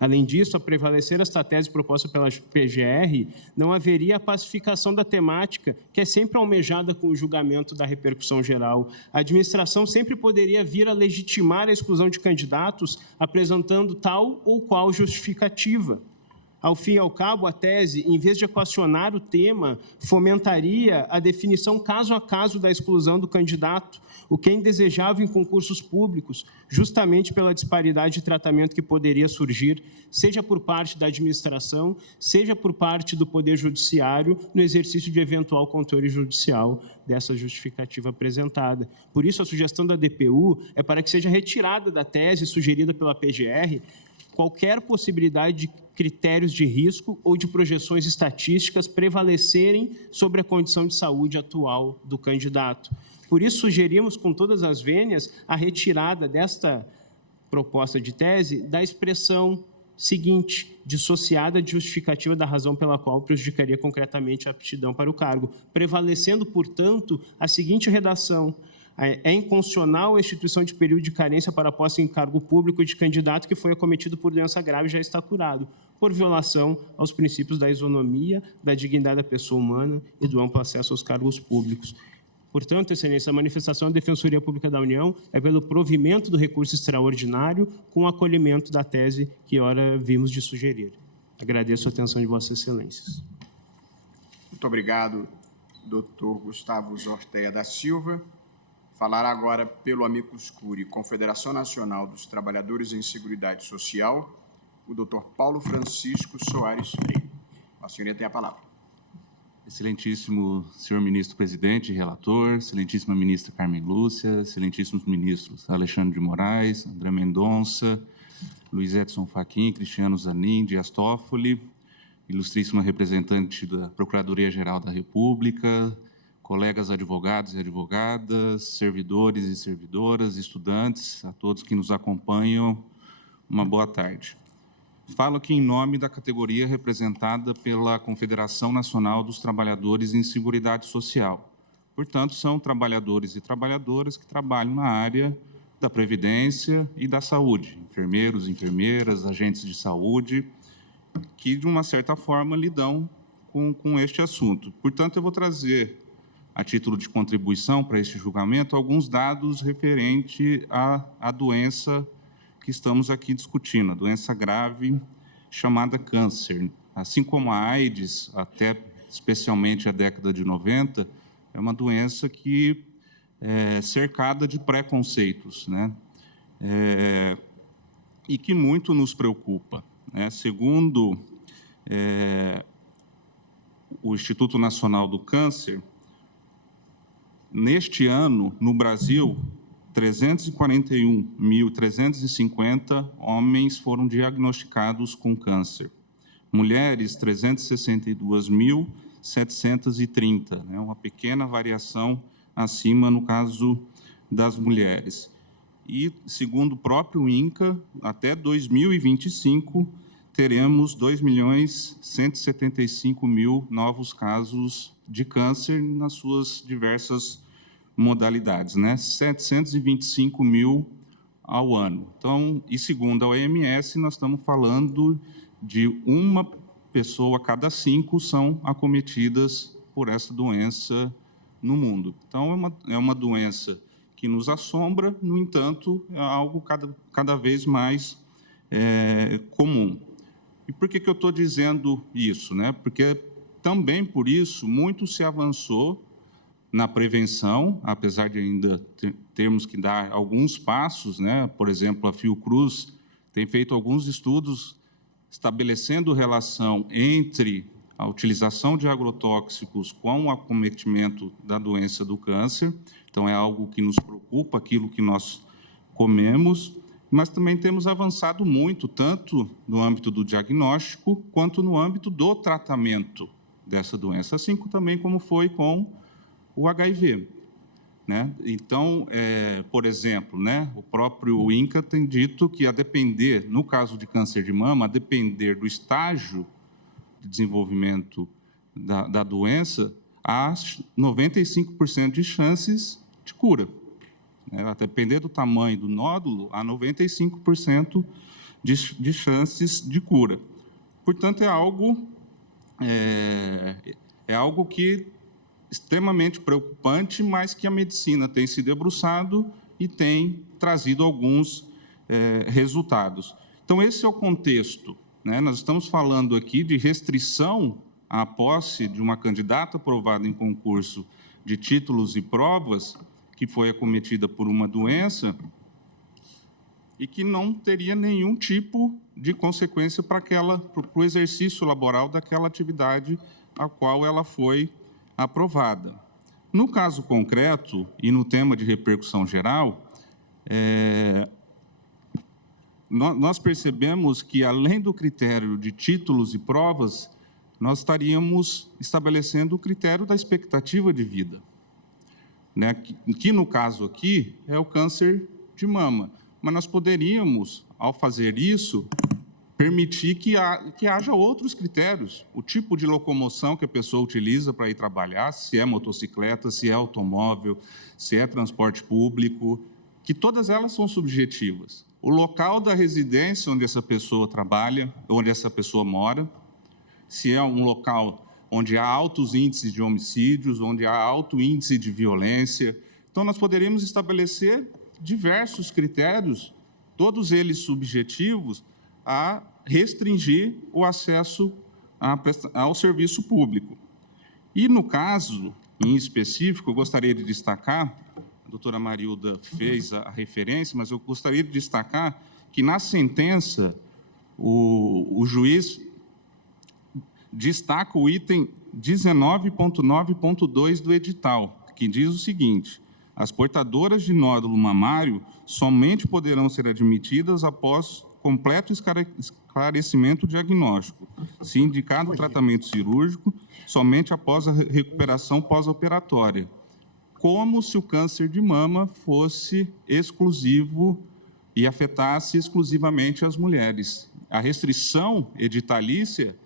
Além disso, a prevalecer esta tese proposta pela PGR, não haveria a pacificação da temática, que é sempre almejada com o julgamento da repercussão geral. A administração sempre poderia vir a legitimar a exclusão de candidatos, apresentando tal ou qual justificativa. Ao fim e ao cabo, a tese, em vez de equacionar o tema, fomentaria a definição caso a caso da exclusão do candidato, o que é indesejável em concursos públicos, justamente pela disparidade de tratamento que poderia surgir, seja por parte da administração, seja por parte do Poder Judiciário, no exercício de eventual controle judicial dessa justificativa apresentada. Por isso, a sugestão da DPU é para que seja retirada da tese sugerida pela PGR qualquer possibilidade de critérios de risco ou de projeções estatísticas prevalecerem sobre a condição de saúde atual do candidato. Por isso, sugerimos com todas as vênias a retirada desta proposta de tese da expressão seguinte, dissociada de justificativa da razão pela qual prejudicaria concretamente a aptidão para o cargo, prevalecendo, portanto, a seguinte redação: é inconstitucional a instituição de período de carência para posse em cargo público de candidato que foi acometido por doença grave e já está curado, por violação aos princípios da isonomia, da dignidade da pessoa humana e do amplo acesso aos cargos públicos. Portanto, Excelência, a manifestação da Defensoria Pública da União é pelo provimento do recurso extraordinário com o acolhimento da tese que ora vimos de sugerir. Agradeço a atenção de Vossas Excelências. Muito obrigado, doutor Gustavo Zorteia da Silva. Falará agora pelo amicus curiae, Confederação Nacional dos Trabalhadores em Seguridade Social, o doutor Paulo Francisco Soares Freire. A senhoria tem a palavra. Excelentíssimo senhor ministro-presidente e relator, excelentíssima ministra Carmen Lúcia, excelentíssimos ministros Alexandre de Moraes, André Mendonça, Luiz Edson Fachin, Cristiano Zanin, Dias Toffoli, ilustríssima representante da Procuradoria-Geral da República, colegas advogados e advogadas, servidores e servidoras, estudantes, a todos que nos acompanham, uma boa tarde. Falo aqui em nome da categoria representada pela Confederação Nacional dos Trabalhadores em Seguridade Social. Portanto, são trabalhadores e trabalhadoras que trabalham na área da Previdência e da Saúde, enfermeiros, enfermeiras, agentes de saúde, que, de uma certa forma, lidam com este assunto. Portanto, eu vou trazer, a título de contribuição para este julgamento, alguns dados referentes à doença que estamos aqui discutindo, a doença grave chamada câncer. Assim como a AIDS, até especialmente a década de 90, é uma doença que é cercada de preconceitos, né? E que muito nos preocupa, né? Segundo o Instituto Nacional do Câncer, neste ano, no Brasil, 341.350 homens foram diagnosticados com câncer. Mulheres, 362.730, né? Uma pequena variação acima no caso das mulheres. E, segundo o próprio INCA, até 2025, teremos 2.175.000 novos casos de câncer nas suas diversas modalidades, né? 725.000 ao ano. Então, e segundo a OMS, nós estamos falando de uma pessoa a cada 5 são acometidas por essa doença no mundo. Então, é uma doença que nos assombra, no entanto, é algo cada vez mais comum. E por que eu estou dizendo isso, né? Porque também por isso muito se avançou na prevenção, apesar de ainda termos que dar alguns passos, né? Por exemplo, a Fiocruz tem feito alguns estudos estabelecendo relação entre a utilização de agrotóxicos com o acometimento da doença do câncer. Então, é algo que nos preocupa, aquilo que nós comemos, mas também temos avançado muito, tanto no âmbito do diagnóstico, quanto no âmbito do tratamento dessa doença, assim também como foi com o HIV, né? Então, por exemplo, né, o próprio INCA tem dito que, a depender, no caso de câncer de mama, a depender do estágio de desenvolvimento da doença, há 95% de chances de cura. A depender do tamanho do nódulo, há 95% de chances de cura. Portanto, é algo que extremamente preocupante, mas que a medicina tem se debruçado e tem trazido alguns resultados. Então, esse é o contexto, né? Nós estamos falando aqui de restrição à posse de uma candidata aprovada em concurso de títulos e provas que foi acometida por uma doença e que não teria nenhum tipo de consequência para o exercício laboral daquela atividade a qual ela foi aprovada. No caso concreto, e no tema de repercussão geral, nós percebemos que, além do critério de títulos e provas, nós estaríamos estabelecendo o critério da expectativa de vida, né? Que no caso aqui é o câncer de mama. Mas nós poderíamos, ao fazer isso, permitir que haja outros critérios. O tipo de locomoção que a pessoa utiliza para ir trabalhar, se é motocicleta, se é automóvel, se é transporte público, que todas elas são subjetivas. O local da residência onde essa pessoa trabalha, onde essa pessoa mora, se é um local onde há altos índices de homicídios, onde há alto índice de violência. Então, nós poderíamos estabelecer diversos critérios, todos eles subjetivos, a restringir o acesso ao serviço público. E, no caso em específico, eu gostaria de destacar, a doutora Marilda fez a referência, mas eu gostaria de destacar que, na sentença, o juiz destaca o item 19.9.2 do edital, que diz o seguinte: as portadoras de nódulo mamário somente poderão ser admitidas após completo esclarecimento diagnóstico, se indicado o tratamento cirúrgico, somente após a recuperação pós-operatória, como se o câncer de mama fosse exclusivo e afetasse exclusivamente as mulheres. A restrição editalícia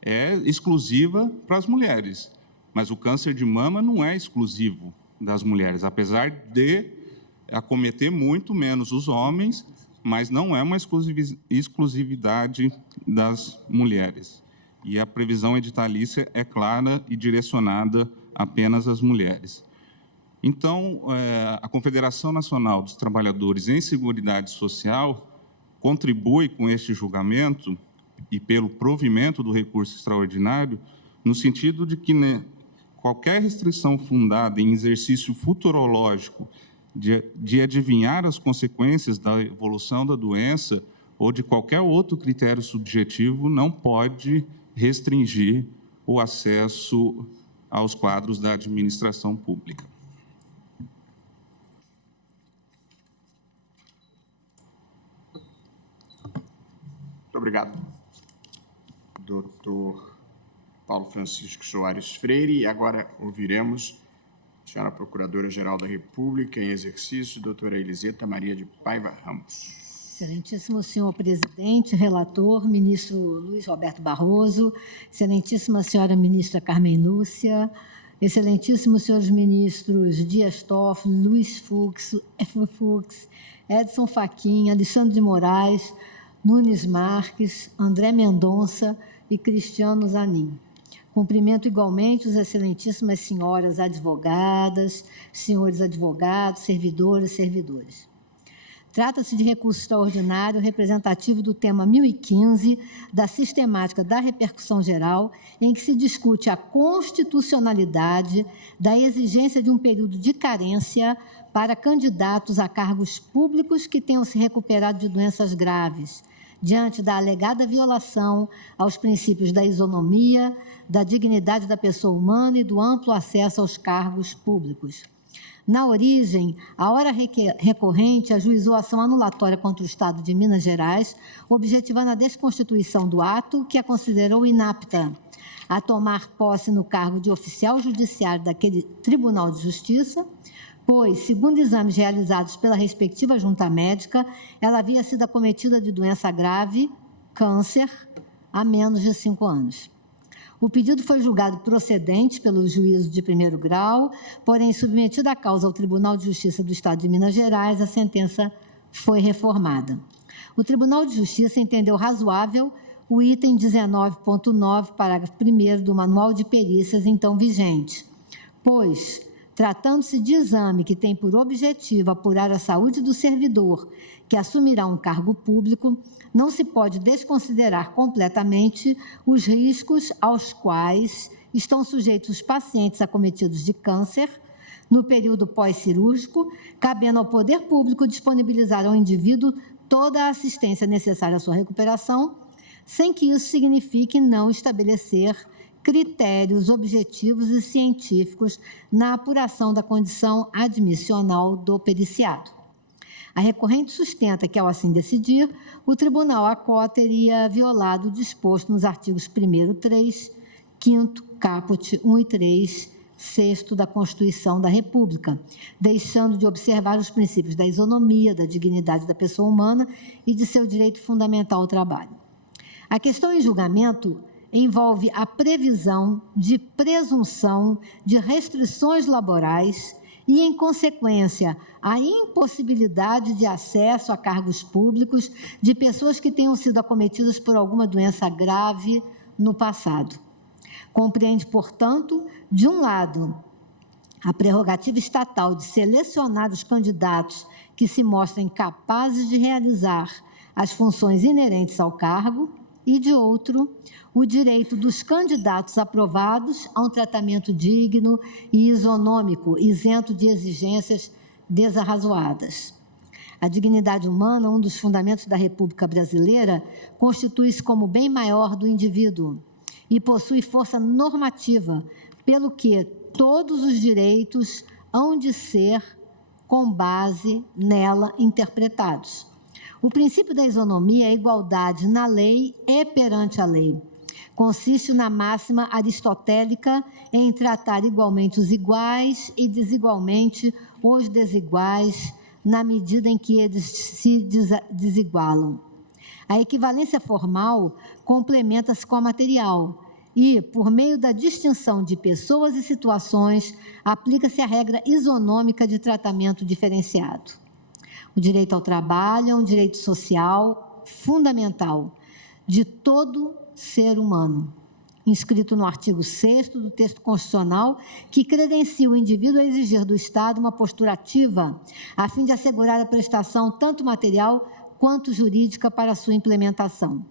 é exclusiva para as mulheres, mas o câncer de mama não é exclusivo das mulheres, apesar de acometer muito menos os homens, mas não é uma exclusividade das mulheres. E a previsão editalícia é clara e direcionada apenas às mulheres. Então, a Confederação Nacional dos Trabalhadores em Seguridade Social contribui com este julgamento e pelo provimento do recurso extraordinário, no sentido de que qualquer restrição fundada em exercício futurológico de adivinhar as consequências da evolução da doença ou de qualquer outro critério subjetivo não pode restringir o acesso aos quadros da administração pública. Muito obrigado, doutor Paulo Francisco Soares Freire. E agora ouviremos a senhora Procuradora-Geral da República em exercício, doutora Eliseta Maria de Paiva Ramos. Excelentíssimo senhor presidente, relator, ministro Luiz Roberto Barroso, excelentíssima senhora ministra Carmen Lúcia, excelentíssimos senhores ministros Dias Toffoli, Luiz Fux, Edson Fachin, Alexandre de Moraes, Nunes Marques, André Mendonça e Cristiano Zanin. Cumprimento igualmente as excelentíssimas senhoras advogadas, senhores advogados, servidoras e servidores. Trata-se de recurso extraordinário representativo do tema 1015 da sistemática da repercussão geral, em que se discute a constitucionalidade da exigência de um período de carência para candidatos a cargos públicos que tenham se recuperado de doenças graves, diante da alegada violação aos princípios da isonomia, da dignidade da pessoa humana e do amplo acesso aos cargos públicos. Na origem, a hora recorrente ajuizou ação anulatória contra o Estado de Minas Gerais, objetivando a desconstituição do ato, que a considerou inapta a tomar posse no cargo de oficial judiciário daquele Tribunal de Justiça, pois, segundo exames realizados pela respectiva junta médica, ela havia sido acometida de doença grave, câncer, há menos de 5 anos. O pedido foi julgado procedente pelo juízo de primeiro grau, porém, submetida a causa ao Tribunal de Justiça do Estado de Minas Gerais, a sentença foi reformada. O Tribunal de Justiça entendeu razoável o item 19.9, parágrafo 1º do Manual de Perícias, então vigente, pois, tratando-se de exame que tem por objetivo apurar a saúde do servidor que assumirá um cargo público, não se pode desconsiderar completamente os riscos aos quais estão sujeitos os pacientes acometidos de câncer no período pós-cirúrgico, cabendo ao poder público disponibilizar ao indivíduo toda a assistência necessária à sua recuperação, sem que isso signifique não estabelecer critérios objetivos e científicos na apuração da condição admissional do periciado. A recorrente sustenta que, ao assim decidir, o tribunal ACO teria violado o disposto nos artigos 1º, 3, 5º, caput 1 e 3, 6º da Constituição da República, deixando de observar os princípios da isonomia, da dignidade da pessoa humana e de seu direito fundamental ao trabalho. A questão em julgamento envolve a previsão de presunção de restrições laborais e, em consequência, a impossibilidade de acesso a cargos públicos de pessoas que tenham sido acometidas por alguma doença grave no passado. Compreende, portanto, de um lado, a prerrogativa estatal de selecionar os candidatos que se mostrem capazes de realizar as funções inerentes ao cargo e, de outro, o direito dos candidatos aprovados a um tratamento digno e isonômico, isento de exigências desarrazoadas. A dignidade humana, um dos fundamentos da República Brasileira, constitui-se como bem maior do indivíduo e possui força normativa, pelo que todos os direitos hão de ser, com base nela, interpretados. O princípio da isonomia é a igualdade na lei e perante a lei. Consiste na máxima aristotélica em tratar igualmente os iguais e desigualmente os desiguais, na medida em que eles se desigualam. A equivalência formal complementa-se com a material e, por meio da distinção de pessoas e situações, aplica-se a regra isonômica de tratamento diferenciado. O direito ao trabalho é um direito social fundamental de todo ser humano, inscrito no artigo 6º do texto constitucional, que credencia o indivíduo a exigir do Estado uma postura ativa, a fim de assegurar a prestação tanto material quanto jurídica para a sua implementação.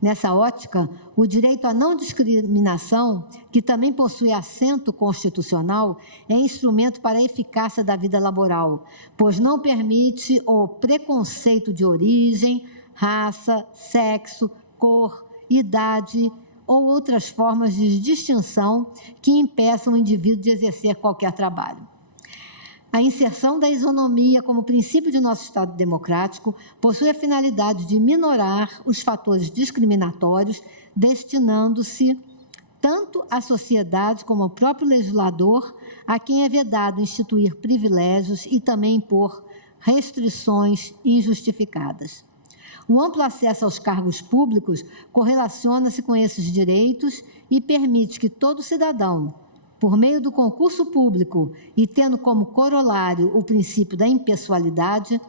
Nessa ótica, o direito à não discriminação, que também possui assento constitucional, é instrumento para a eficácia da vida laboral, pois não permite o preconceito de origem, raça, sexo, cor, idade ou outras formas de distinção que impeçam o indivíduo de exercer qualquer trabalho. A inserção da isonomia como princípio de nosso Estado democrático possui a finalidade de minorar os fatores discriminatórios, destinando-se tanto à sociedade como ao próprio legislador, a quem é vedado instituir privilégios e também impor restrições injustificadas. O amplo acesso aos cargos públicos correlaciona-se com esses direitos e permite que todo cidadão, por meio do concurso público e tendo como corolário o princípio da impessoalidade,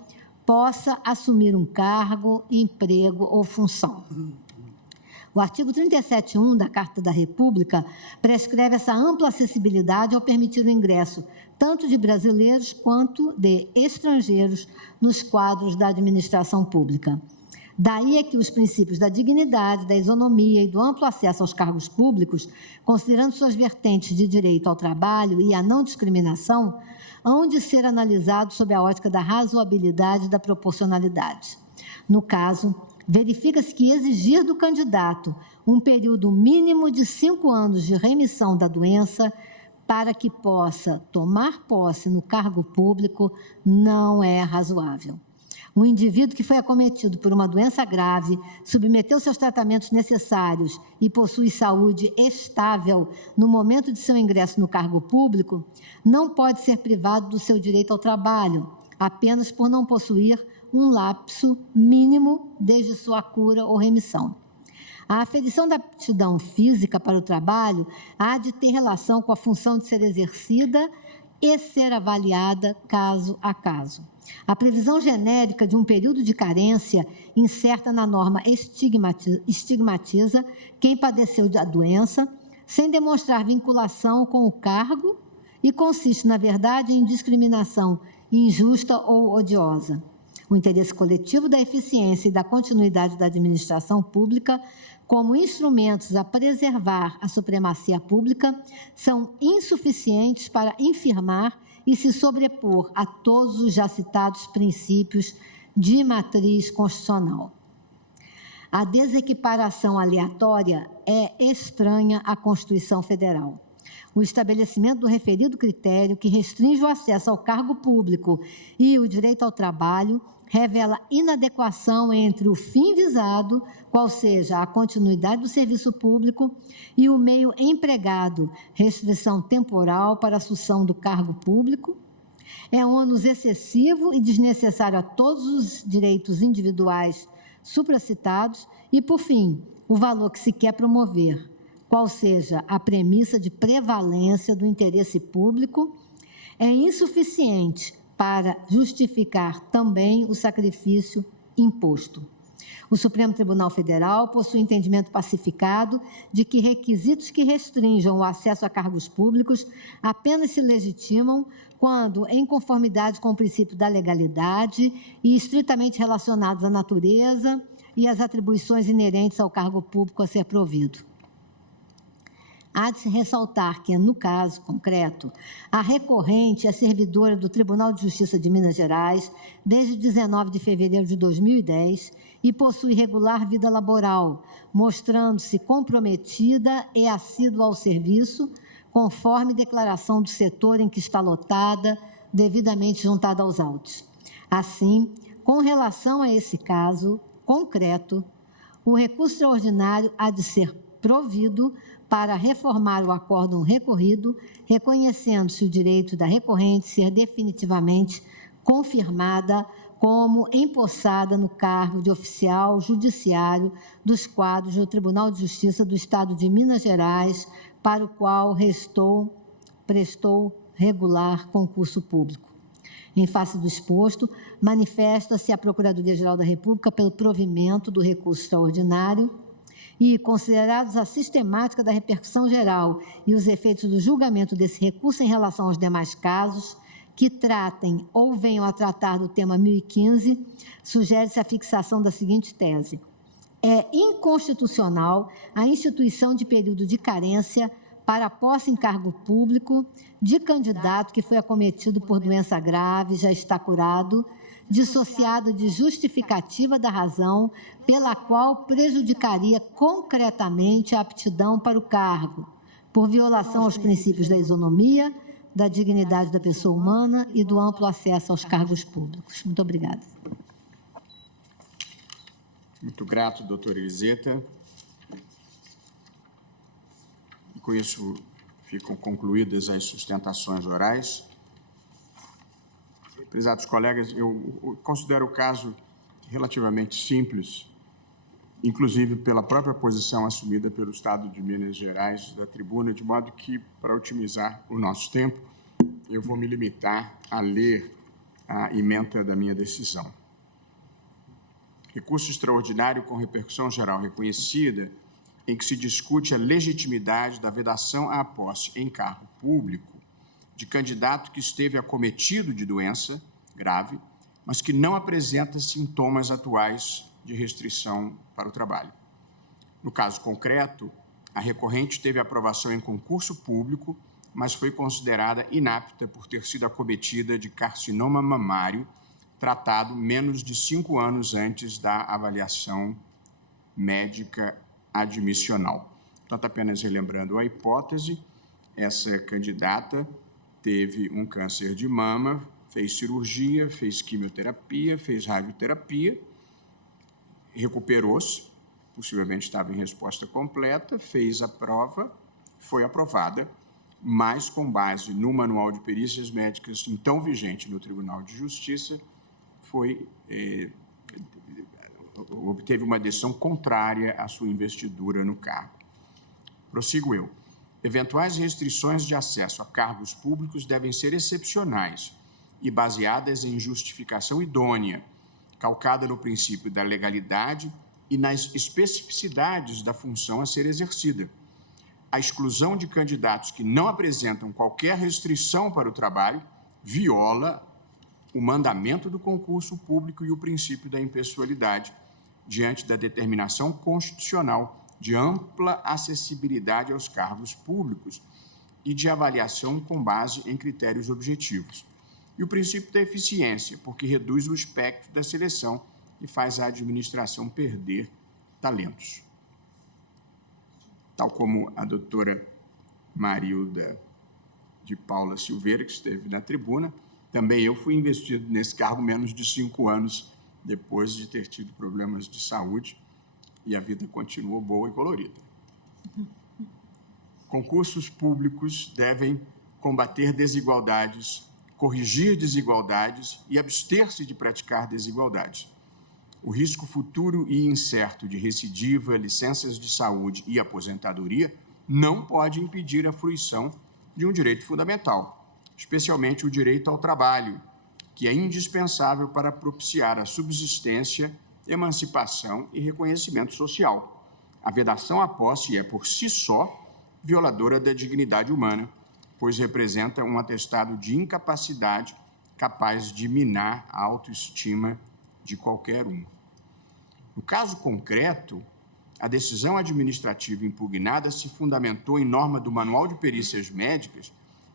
possa assumir um cargo, emprego ou função. O artigo 37.1 da Carta da República prescreve essa ampla acessibilidade ao permitir o ingresso tanto de brasileiros quanto de estrangeiros nos quadros da administração pública. Daí é que os princípios da dignidade, da isonomia e do amplo acesso aos cargos públicos, considerando suas vertentes de direito ao trabalho e à não discriminação, hão de ser analisados sob a ótica da razoabilidade e da proporcionalidade. No caso, verifica-se que exigir do candidato um período mínimo de 5 anos de remissão da doença para que possa tomar posse no cargo público não é razoável. Um indivíduo que foi acometido por uma doença grave, submeteu seus tratamentos necessários e possui saúde estável no momento de seu ingresso no cargo público, não pode ser privado do seu direito ao trabalho, apenas por não possuir um lapso mínimo desde sua cura ou remissão. A aferição da aptidão física para o trabalho há de ter relação com a função de ser exercida e ser avaliada caso a caso. A previsão genérica de um período de carência incerta na norma estigmatiza quem padeceu da doença, sem demonstrar vinculação com o cargo e consiste, na verdade, em discriminação injusta ou odiosa. O interesse coletivo da eficiência e da continuidade da administração pública, como instrumentos a preservar a supremacia pública, são insuficientes para infirmar e se sobrepor a todos os já citados princípios de matriz constitucional. A desequiparação aleatória é estranha à Constituição Federal. O estabelecimento do referido critério, que restringe o acesso ao cargo público e o direito ao trabalho, revela inadequação entre o fim visado, qual seja a continuidade do serviço público, e o meio empregado, restrição temporal para a assunção do cargo público. É um ônus excessivo e desnecessário a todos os direitos individuais supracitados e, por fim, o valor que se quer promover, qual seja a premissa de prevalência do interesse público, é insuficiente para justificar também o sacrifício imposto. O Supremo Tribunal Federal possui entendimento pacificado de que requisitos que restringam o acesso a cargos públicos apenas se legitimam quando, em conformidade com o princípio da legalidade e estritamente relacionados à natureza e às atribuições inerentes ao cargo público a ser provido. Há de se ressaltar que, no caso concreto, a recorrente é servidora do Tribunal de Justiça de Minas Gerais desde 19 de fevereiro de 2010 e possui regular vida laboral, mostrando-se comprometida e assídua ao serviço, conforme declaração do setor em que está lotada, devidamente juntada aos autos. Assim, com relação a esse caso concreto, o recurso extraordinário há de ser provido para reformar o acórdão recorrido, reconhecendo-se o direito da recorrente ser definitivamente confirmada como empossada no cargo de oficial judiciário dos quadros do Tribunal de Justiça do Estado de Minas Gerais, para o qual prestou regular concurso público. Em face do exposto, manifesta-se a Procuradoria-Geral da República pelo provimento do recurso extraordinário e, considerados a sistemática da repercussão geral e os efeitos do julgamento desse recurso em relação aos demais casos, que tratem ou venham a tratar do tema 1015, sugere-se a fixação da seguinte tese: é inconstitucional a instituição de período de carência para a posse em cargo público de candidato que foi acometido por doença grave, já está curado, dissociado de justificativa da razão pela qual prejudicaria concretamente a aptidão para o cargo, por violação aos princípios da isonomia, da dignidade da pessoa humana e do amplo acesso aos cargos públicos. Muito obrigada. Muito grato, doutora Eliseta. E com isso ficam concluídas as sustentações orais. Prezados colegas, eu considero o caso relativamente simples, inclusive pela própria posição assumida pelo Estado de Minas Gerais da tribuna, de modo que, para otimizar o nosso tempo, eu vou me limitar a ler a ementa da minha decisão. Recurso extraordinário com repercussão geral reconhecida, em que se discute a legitimidade da vedação à posse em cargo público de candidato que esteve acometido de doença grave, mas que não apresenta sintomas atuais de restrição para o trabalho. No caso concreto, a recorrente teve aprovação em concurso público, mas foi considerada inapta por ter sido acometida de carcinoma mamário, tratado menos de 5 anos antes da avaliação médica admissional. Portanto, apenas relembrando a hipótese, essa candidata teve um câncer de mama, fez cirurgia, fez quimioterapia, fez radioterapia, recuperou-se, possivelmente estava em resposta completa, fez a prova, foi aprovada, mas com base no Manual de Perícias Médicas, então vigente no Tribunal de Justiça, obteve uma decisão contrária à sua investidura no cargo. Prossigo eu. Eventuais restrições de acesso a cargos públicos devem ser excepcionais e baseadas em justificação idônea, calcada no princípio da legalidade e nas especificidades da função a ser exercida. A exclusão de candidatos que não apresentam qualquer restrição para o trabalho viola o mandamento do concurso público e o princípio da impessoalidade, diante da determinação constitucional de ampla acessibilidade aos cargos públicos e de avaliação com base em critérios objetivos. E o princípio da eficiência, porque reduz o espectro da seleção e faz a administração perder talentos. Tal como a doutora Marilda de Paula Silveira, que esteve na tribuna. Também eu fui investido nesse cargo menos de 5 anos depois de ter tido problemas de saúde, e a vida continuou boa e colorida. Concursos públicos devem combater desigualdades, corrigir desigualdades e abster-se de praticar desigualdades. O risco futuro e incerto de recidiva, licenças de saúde e aposentadoria não pode impedir a fruição de um direito fundamental, especialmente o direito ao trabalho, que é indispensável para propiciar a subsistência, emancipação e reconhecimento social. A vedação à posse é, por si só, violadora da dignidade humana, pois representa um atestado de incapacidade capaz de minar a autoestima de qualquer um. No caso concreto, a decisão administrativa impugnada se fundamentou em norma do Manual de Perícias Médicas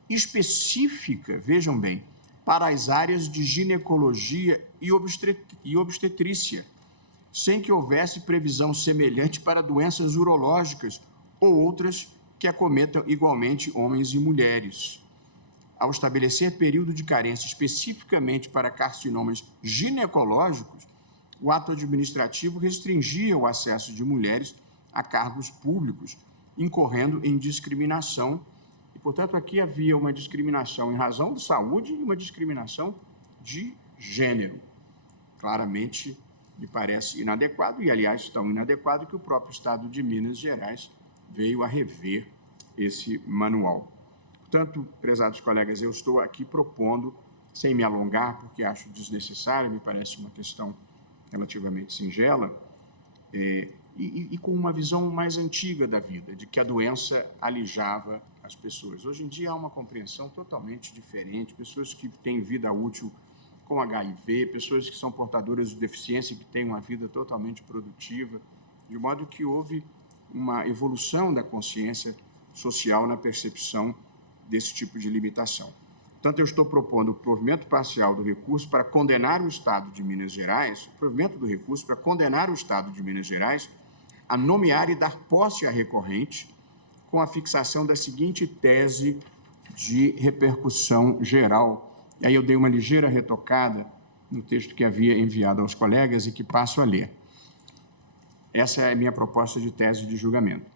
específica, vejam bem, para as áreas de ginecologia e obstetrícia, sem que houvesse previsão semelhante para doenças urológicas ou outras que acometam igualmente homens e mulheres. Ao estabelecer período de carência especificamente para carcinomas ginecológicos, o ato administrativo restringia o acesso de mulheres a cargos públicos, incorrendo em discriminação. E, portanto, aqui havia uma discriminação em razão de saúde e uma discriminação de gênero. Claramente, me parece inadequado, e, aliás, tão inadequado que o próprio Estado de Minas Gerais veio a rever esse manual. Portanto, prezados colegas, eu estou aqui propondo, sem me alongar, porque acho desnecessário, me parece uma questão relativamente singela, e com uma visão mais antiga da vida, de que a doença alijava as pessoas. Hoje em dia há uma compreensão totalmente diferente, pessoas que têm vida útil com HIV, pessoas que são portadoras de deficiência, que têm uma vida totalmente produtiva, de modo que houve uma evolução da consciência social na percepção desse tipo de limitação. Portanto, eu estou propondo o provimento parcial do recurso para condenar o Estado de Minas Gerais, o provimento do recurso para condenar o Estado de Minas Gerais a nomear e dar posse à recorrente com a fixação da seguinte tese de repercussão geral. E aí eu dei uma ligeira retocada no texto que havia enviado aos colegas e que passo a ler. Essa é a minha proposta de tese de julgamento.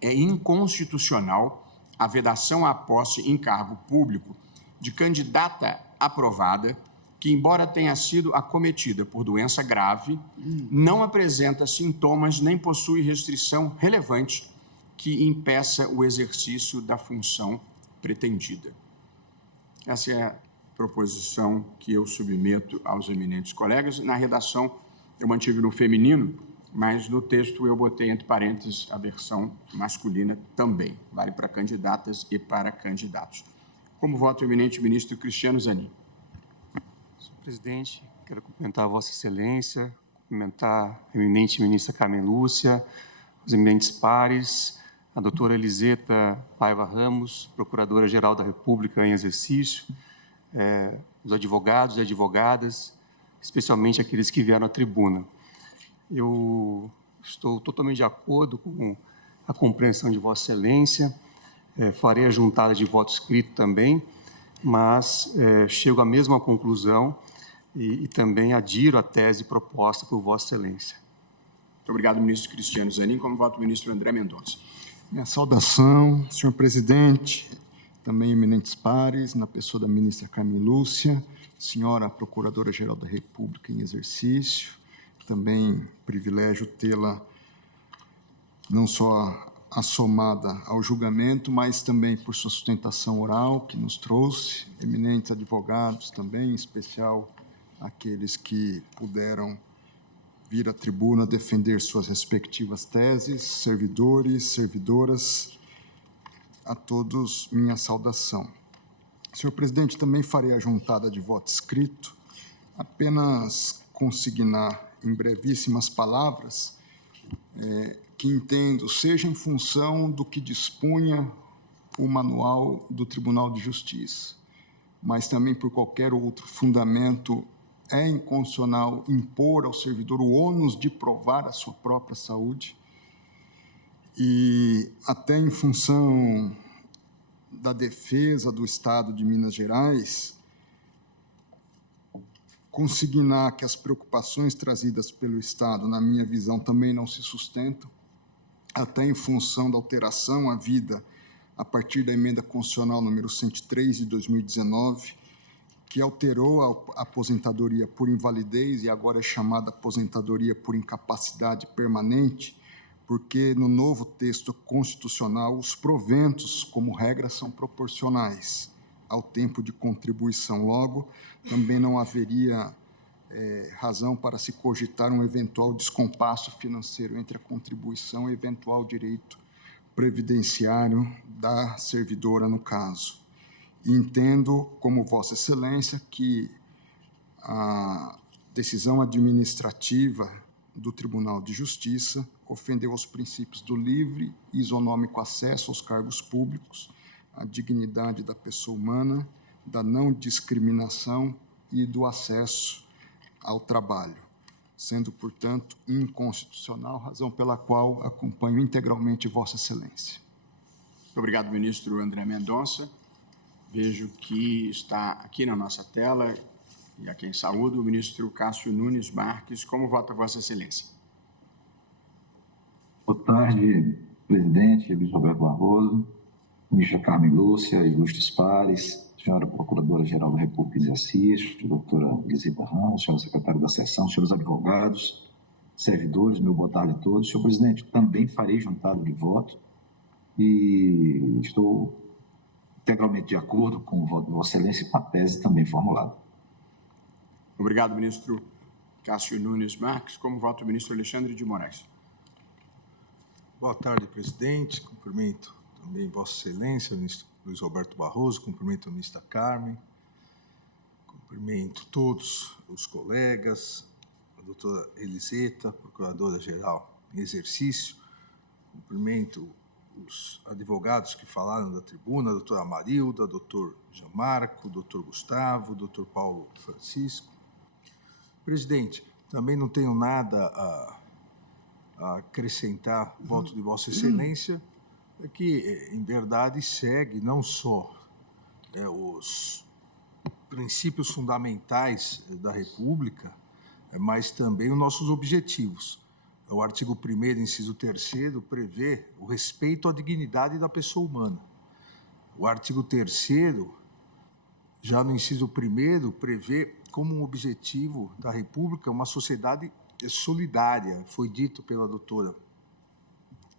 É inconstitucional a vedação à posse em cargo público de candidata aprovada que, embora tenha sido acometida por doença grave, não apresenta sintomas nem possui restrição relevante que impeça o exercício da função pretendida. Essa é a proposição que eu submeto aos eminentes colegas. Na redação, eu mantive no feminino, mas no texto eu botei entre parênteses a versão masculina também. Vale para candidatas e para candidatos. Como voto o eminente ministro Cristiano Zanin. Senhor presidente, quero cumprimentar a Vossa Excelência, cumprimentar a eminente ministra Carmen Lúcia, os eminentes pares, a doutora Eliseta Paiva Ramos, Procuradora-Geral da República em exercício, os advogados e advogadas, especialmente aqueles que vieram à tribuna. Eu estou totalmente de acordo com a compreensão de Vossa Excelência, farei a juntada de voto escrito também, mas chego à mesma conclusão e também adiro à tese proposta por Vossa Excelência. Muito obrigado, ministro Cristiano Zanin. Como voto o ministro André Mendonça. Minha saudação, senhor presidente, também eminentes pares, na pessoa da ministra Carmen Lúcia, senhora Procuradora-Geral da República em exercício, também privilégio tê-la não só assomada ao julgamento, mas também por sua sustentação oral que nos trouxe, eminentes advogados também, em especial aqueles que puderam vir à tribuna defender suas respectivas teses, servidores, servidoras, a todos minha saudação. Senhor presidente, também farei a juntada de voto escrito, apenas consignar em brevíssimas palavras, que entendo seja em função do que dispunha o manual do Tribunal de Justiça, mas também por qualquer outro fundamento, é inconstitucional impor ao servidor o ônus de provar a sua própria saúde E até em função da defesa do Estado de Minas Gerais, consignar que as preocupações trazidas pelo Estado, na minha visão, também não se sustentam, até em função da alteração havida a partir da emenda constitucional número 103 de 2019, que alterou a aposentadoria por invalidez e agora é chamada aposentadoria por incapacidade permanente, porque no novo texto constitucional os proventos, como regra, são proporcionais ao tempo de contribuição. Logo, também não haveria razão para se cogitar um eventual descompasso financeiro entre a contribuição e eventual direito previdenciário da servidora, no caso. E entendo, como Vossa Excelência, que a decisão administrativa do Tribunal de Justiça ofendeu os princípios do livre e isonômico acesso aos cargos públicos, a dignidade da pessoa humana, da não discriminação e do acesso ao trabalho, sendo, portanto, inconstitucional, razão pela qual acompanho integralmente Vossa Excelência. Muito obrigado, ministro André Mendonça. Vejo que está aqui na nossa tela, e a quem saúdo, o ministro Cássio Nunes Marques. Como vota Vossa Excelência? Boa tarde, presidente Luiz Roberto Barroso, ministra Carmen Lúcia, ilustres pares, senhora Procuradora-Geral da República em exercício, doutora Eliseta Ramos, senhora secretária da Seção, senhores advogados, servidores, meu boa tarde a todos. Senhor presidente, também farei juntado de voto e estou integralmente de acordo com o voto de Vossa Excelência e com a tese também formulada. Obrigado, ministro Cássio Nunes Marques. Como vota o ministro Alexandre de Moraes? Boa tarde, presidente. Cumprimento também Vossa Excelência, o ministro Luiz Roberto Barroso, cumprimento a ministra Carmen, cumprimento todos os colegas, a doutora Eliseta, Procuradora-Geral em exercício, cumprimento os advogados que falaram da tribuna, a doutora Marilda, doutor Gianmarco, doutor Gustavo, doutor Paulo Francisco. Presidente, também não tenho nada a acrescentar o voto de Vossa Excelência, que, em verdade, segue não só os princípios fundamentais da República, mas também os nossos objetivos. O artigo 1º, inciso 3º, prevê o respeito à dignidade da pessoa humana. O artigo 3º, já no inciso 1º, prevê como um objetivo da República uma sociedade solidária. Foi dito pela doutora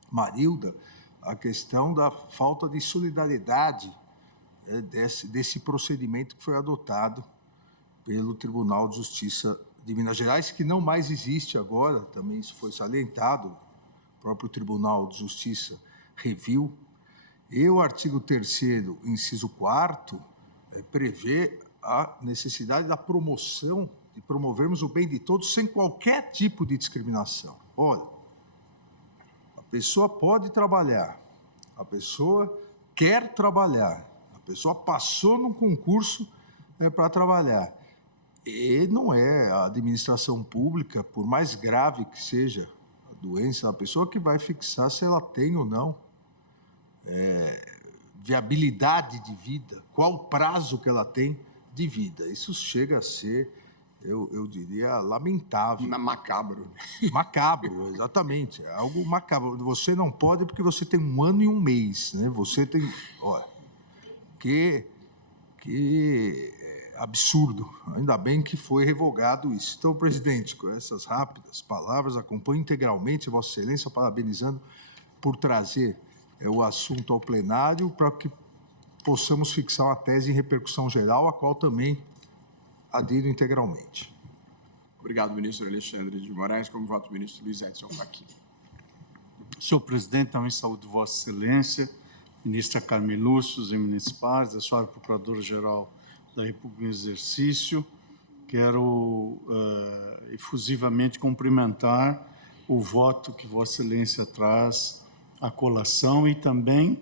Marilda a questão da falta de solidariedade desse procedimento que foi adotado pelo Tribunal de Justiça de Minas Gerais, que não mais existe agora, também isso foi salientado, o próprio Tribunal de Justiça reviu. E o artigo 3º, inciso 4º, prevê a necessidade da promoção, de promovermos o bem de todos sem qualquer tipo de discriminação. Olha, a pessoa pode trabalhar, a pessoa quer trabalhar, a pessoa passou num concurso para trabalhar. E não é a administração pública, por mais grave que seja a doença da pessoa, que vai fixar se ela tem ou não viabilidade de vida, qual o prazo que ela tem de vida. Isso chega a ser, eu diria, lamentável. Macabro. Macabro, exatamente. É algo macabro. Você não pode porque você tem 1 ano e 1 mês. Né? Você tem... Olha, que absurdo. Ainda bem que foi revogado isso. Então, presidente, com essas rápidas palavras, acompanho integralmente Vossa Excelência, parabenizando por trazer o assunto ao plenário para que possamos fixar uma tese em repercussão geral, a qual também adiro integralmente. Obrigado, ministro Alexandre de Moraes. Como voto o ministro Luiz Edson Fachin. Senhor presidente, também saúdo Vossa Excelência, ministra Carmen Lúcia, os eminentes pares, a senhora Procuradora-Geral da República em exercício. Quero efusivamente cumprimentar o voto que Vossa Excelência traz à colação e também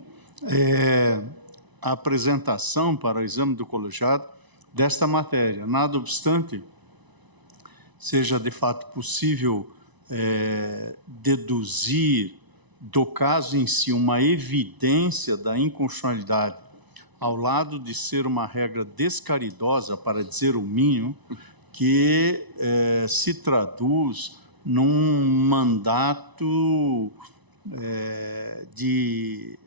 a apresentação para o exame do colegiado desta matéria. Nada obstante, seja de fato possível deduzir do caso em si uma evidência da inconstitucionalidade, ao lado de ser uma regra descaridosa, para dizer o mínimo, que se traduz num mandato de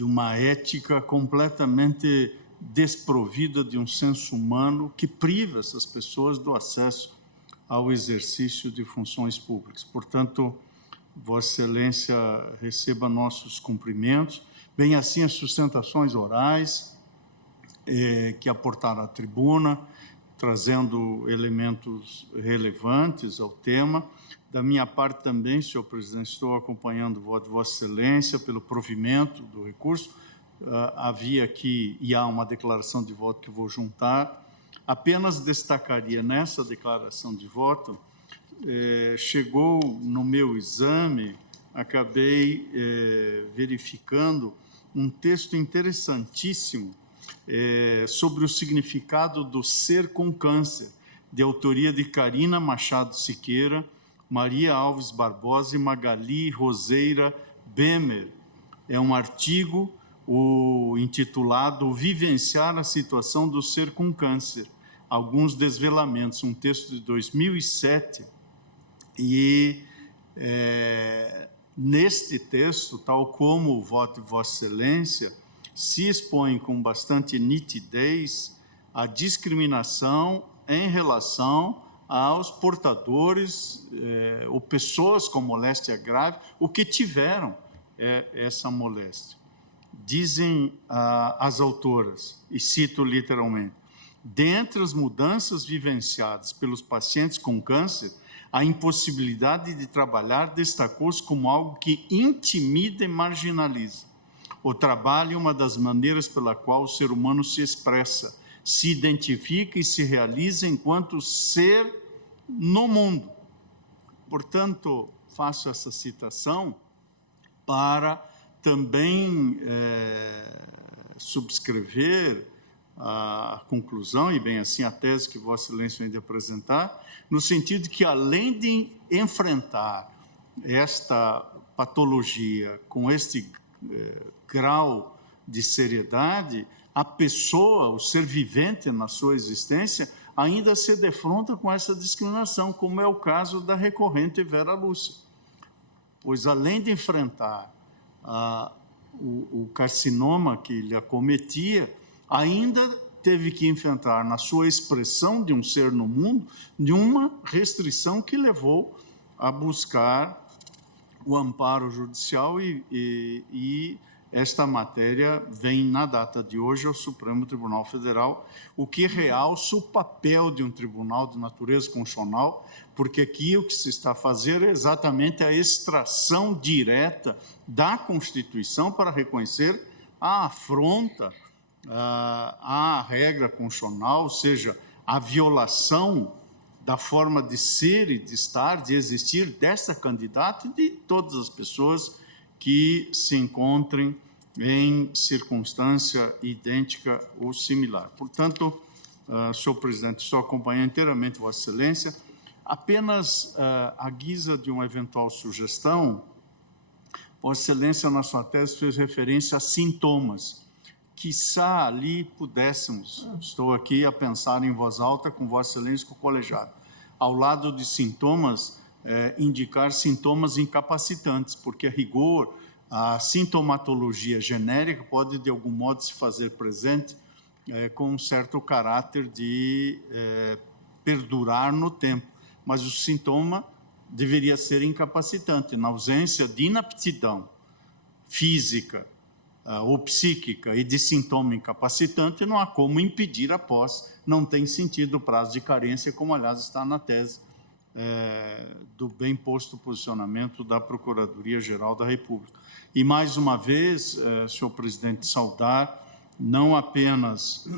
uma ética completamente desprovida de um senso humano que priva essas pessoas do acesso ao exercício de funções públicas. Portanto, Vossa Excelência receba nossos cumprimentos, bem assim as sustentações orais que aportaram à tribuna, trazendo elementos relevantes ao tema. Da minha parte também, senhor presidente, estou acompanhando o voto de Vossa Excelência pelo provimento do recurso. Havia aqui, e há uma declaração de voto que vou juntar. Apenas destacaria nessa declaração de voto, chegou no meu exame, acabei verificando um texto interessantíssimo sobre o significado do ser com câncer, de autoria de Carina Machado Siqueira, Maria Alves Barbosa e Magali Roseira Bemer. É um artigo intitulado Vivenciar a situação do ser com câncer, alguns desvelamentos, um texto de 2007. E neste texto, tal como o voto de Vossa Excelência, se expõe com bastante nitidez a discriminação em relação aos portadores ou pessoas com moléstia grave, ou que tiveram essa moléstia. Dizem as autoras, e cito literalmente, dentre as mudanças vivenciadas pelos pacientes com câncer, a impossibilidade de trabalhar destacou-se como algo que intimida e marginaliza. O trabalho é uma das maneiras pela qual o ser humano se expressa, se identifica e se realiza enquanto ser no mundo. Portanto, faço essa citação para também subscrever a conclusão, e bem assim a tese que Vossa Excelência vem de apresentar, no sentido de que, além de enfrentar esta patologia com este grau de seriedade, a pessoa, o ser vivente na sua existência, ainda se defronta com essa discriminação, como é o caso da recorrente Vera Lúcia. Pois, além de enfrentar o carcinoma que lhe acometia, ainda teve que enfrentar, na sua expressão de um ser no mundo, de uma restrição que levou a buscar o amparo judicial e esta matéria vem, na data de hoje, ao Supremo Tribunal Federal, o que realça o papel de um tribunal de natureza constitucional, porque aqui o que se está fazendo é exatamente a extração direta da Constituição para reconhecer a afronta à regra constitucional, ou seja, a violação da forma de ser e de estar, de existir dessa candidata e de todas as pessoas que se encontrem em circunstância idêntica ou similar. Portanto, senhor presidente, estou acompanhando inteiramente Vossa Excelência. Apenas à guisa de uma eventual sugestão, Vossa Excelência, na sua tese, fez referência a sintomas. Quiçá ali pudéssemos, estou aqui a pensar em voz alta com Vossa Excelência e com o colegiado, ao lado de sintomas, indicar sintomas incapacitantes, porque, a rigor, a sintomatologia genérica pode, de algum modo, se fazer presente com um certo caráter de perdurar no tempo, mas o sintoma deveria ser incapacitante, na ausência de inaptidão física ou psíquica e de sintoma incapacitante, não há como impedir a posse, não tem sentido o prazo de carência, como, aliás, está na tese do bem posto posicionamento da Procuradoria-Geral da República. E, mais uma vez, senhor presidente, saudar não apenas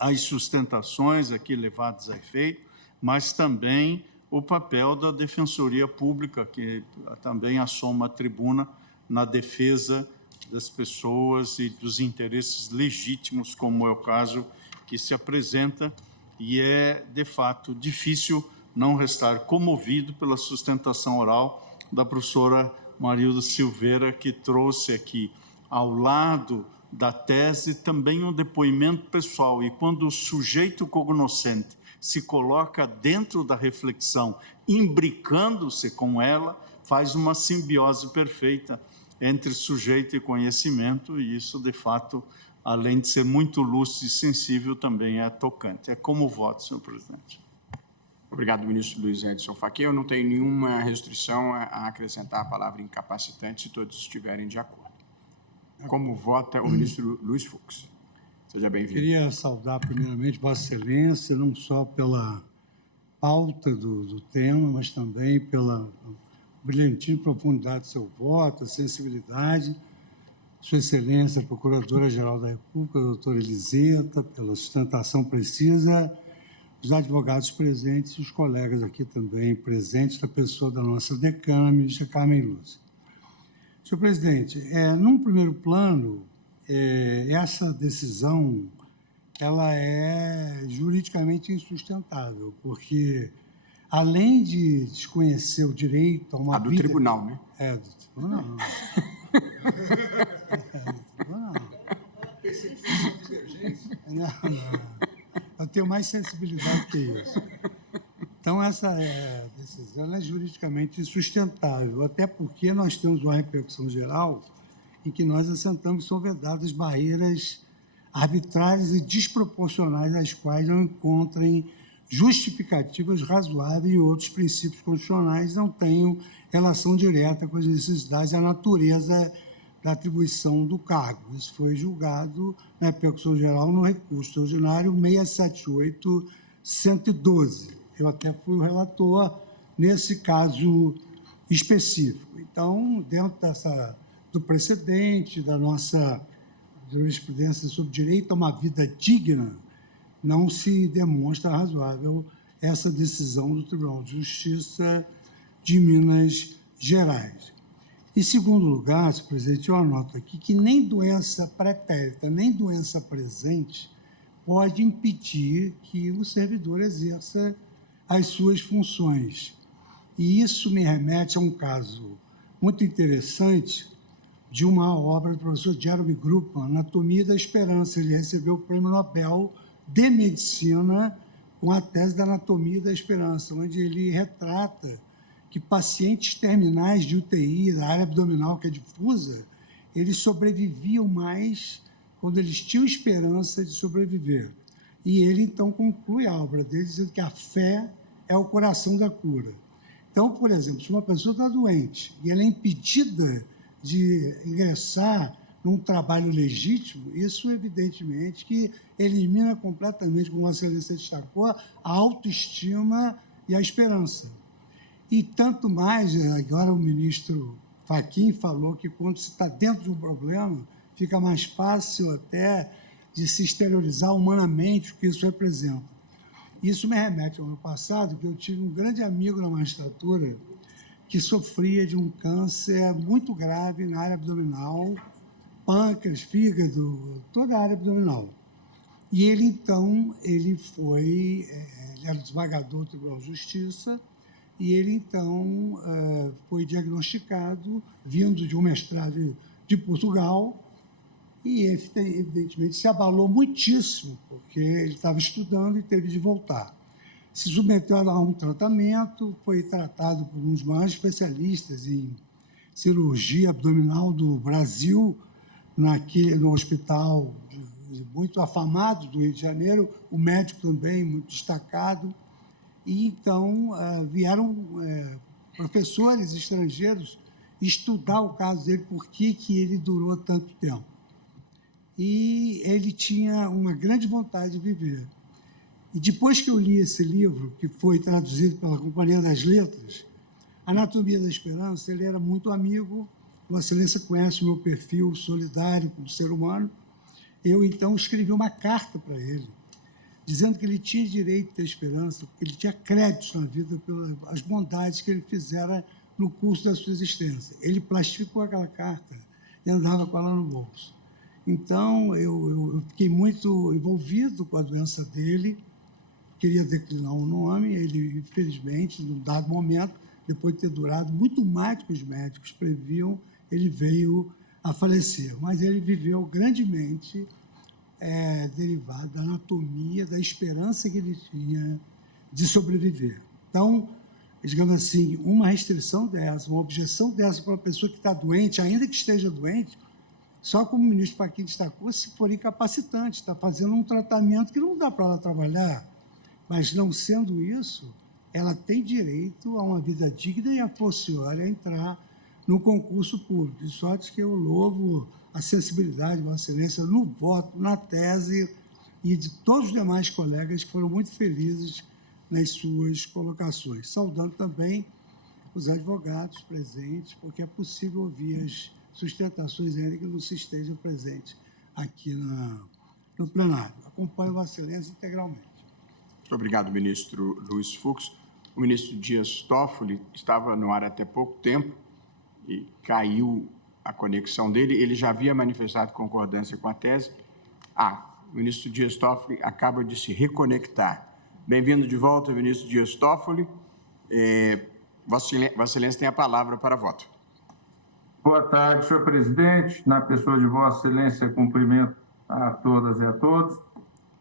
as sustentações aqui levadas a efeito, mas também o papel da Defensoria Pública, que também assoma a tribuna na defesa das pessoas e dos interesses legítimos, como é o caso que se apresenta, e é, de fato, difícil não restar comovido pela sustentação oral da professora Marildo Silveira, que trouxe aqui, ao lado da tese, também um depoimento pessoal. E quando o sujeito cognoscente se coloca dentro da reflexão, imbricando-se com ela, faz uma simbiose perfeita entre sujeito e conhecimento, e isso, de fato, além de ser muito lúcido e sensível, também é tocante. É como voto, senhor presidente. Obrigado, ministro Luiz Edson Fachin. Eu não tenho nenhuma restrição a acrescentar a palavra incapacitante, se todos estiverem de acordo. Como vota o ministro Luiz Fux? Seja bem-vindo. Queria saudar, primeiramente, Vossa Excelência, não só pela pauta do tema, mas também pela brilhantina profundidade do seu voto, a sensibilidade. Sua Excelência, Procuradora-Geral da República, doutora Eliseta, pela sustentação precisa, os advogados presentes e os colegas aqui também presentes, da pessoa da nossa decana, a ministra Carmen Lúcia. Senhor presidente, num primeiro plano, essa decisão ela é juridicamente insustentável, porque, além de desconhecer o direito a uma do vida... tribunal, né? Do tribunal. Do tribunal. Não. Eu tenho mais sensibilidade que isso. Então, essa decisão é juridicamente insustentável, até porque nós temos uma repercussão geral em que nós assentamos que são vedadas barreiras arbitrárias e desproporcionais, às quais não encontrem justificativas razoáveis e outros princípios constitucionais não tenham relação direta com as necessidades e a natureza da atribuição do cargo. Isso foi julgado na repercussão geral no recurso ordinário 678-112. Eu até fui o relator nesse caso específico. Então, dentro do precedente, da nossa jurisprudência sobre direito a uma vida digna, não se demonstra razoável essa decisão do Tribunal de Justiça de Minas Gerais. Em segundo lugar, senhor presidente, eu anoto aqui que nem doença pretérita, nem doença presente pode impedir que o servidor exerça as suas funções. E isso me remete a um caso muito interessante de uma obra do professor Jeremy Grupman, Anatomia da Esperança. Ele recebeu o Prêmio Nobel de Medicina com a tese da Anatomia da Esperança, onde ele retrata que pacientes terminais de UTI, da área abdominal que é difusa, eles sobreviviam mais quando eles tinham esperança de sobreviver. E ele, então, conclui a obra dele dizendo que a fé é o coração da cura. Então, por exemplo, se uma pessoa está doente e ela é impedida de ingressar num trabalho legítimo, isso, evidentemente, que elimina completamente, como a Excelência destacou, a autoestima e a esperança. E tanto mais, agora o ministro Fachin falou que quando se está dentro de um problema, fica mais fácil até de se exteriorizar humanamente o que isso representa. Isso me remete ao ano passado, que eu tive um grande amigo na magistratura que sofria de um câncer muito grave na área abdominal, pâncreas, fígado, toda a área abdominal. E ele, então, ele era desembargador do Tribunal de Justiça, e ele, então, foi diagnosticado, vindo de um mestrado de Portugal, e, evidentemente, se abalou muitíssimo, porque ele estava estudando e teve de voltar. Se submeteu a um tratamento, foi tratado por um dos maiores especialistas em cirurgia abdominal do Brasil, no hospital muito afamado do Rio de Janeiro, o médico também muito destacado. E, então, vieram professores estrangeiros estudar o caso dele, por que ele durou tanto tempo. E ele tinha uma grande vontade de viver. E depois que eu li esse livro, que foi traduzido pela Companhia das Letras, Anatomia da Esperança, ele era muito amigo, Vossa Excelência conhece o meu perfil solidário como ser humano, eu, então, escrevi uma carta para ele, dizendo que ele tinha direito a ter esperança, porque ele tinha créditos na vida pelas bondades que ele fizera no curso da sua existência. Ele plastificou aquela carta e andava com ela no bolso. Então, eu fiquei muito envolvido com a doença dele, queria declinar o nome, ele, infelizmente, num dado momento, depois de ter durado muito mais do que os médicos previam, ele veio a falecer. Mas ele viveu grandemente derivado da anatomia, da esperança que ele tinha de sobreviver. Então, digamos assim, uma restrição dessa, uma objeção dessa para uma pessoa que está doente, ainda que esteja doente, só como o ministro Fachin destacou, se for incapacitante, está fazendo um tratamento que não dá para ela trabalhar. Mas, não sendo isso, ela tem direito a uma vida digna e a posteriori a entrar no concurso público. De sorte que eu louvo a sensibilidade de Vossa Excelência no voto, na tese, e de todos os demais colegas que foram muito felizes nas suas colocações. Saudando também os advogados presentes, porque é possível ouvir as sustentações ainda que não se estejam presentes aqui no plenário. Acompanho Vossa Excelência integralmente. Muito obrigado, ministro Luiz Fux. O ministro Dias Toffoli estava no ar até pouco tempo e caiu a conexão dele. Ele já havia manifestado concordância com a tese. O ministro Dias Toffoli acaba de se reconectar. Bem-vindo de volta, ministro Dias Toffoli. Vossa Excelência tem a palavra para voto. Boa tarde, senhor presidente. Na pessoa de Vossa Excelência, cumprimento a todas e a todos.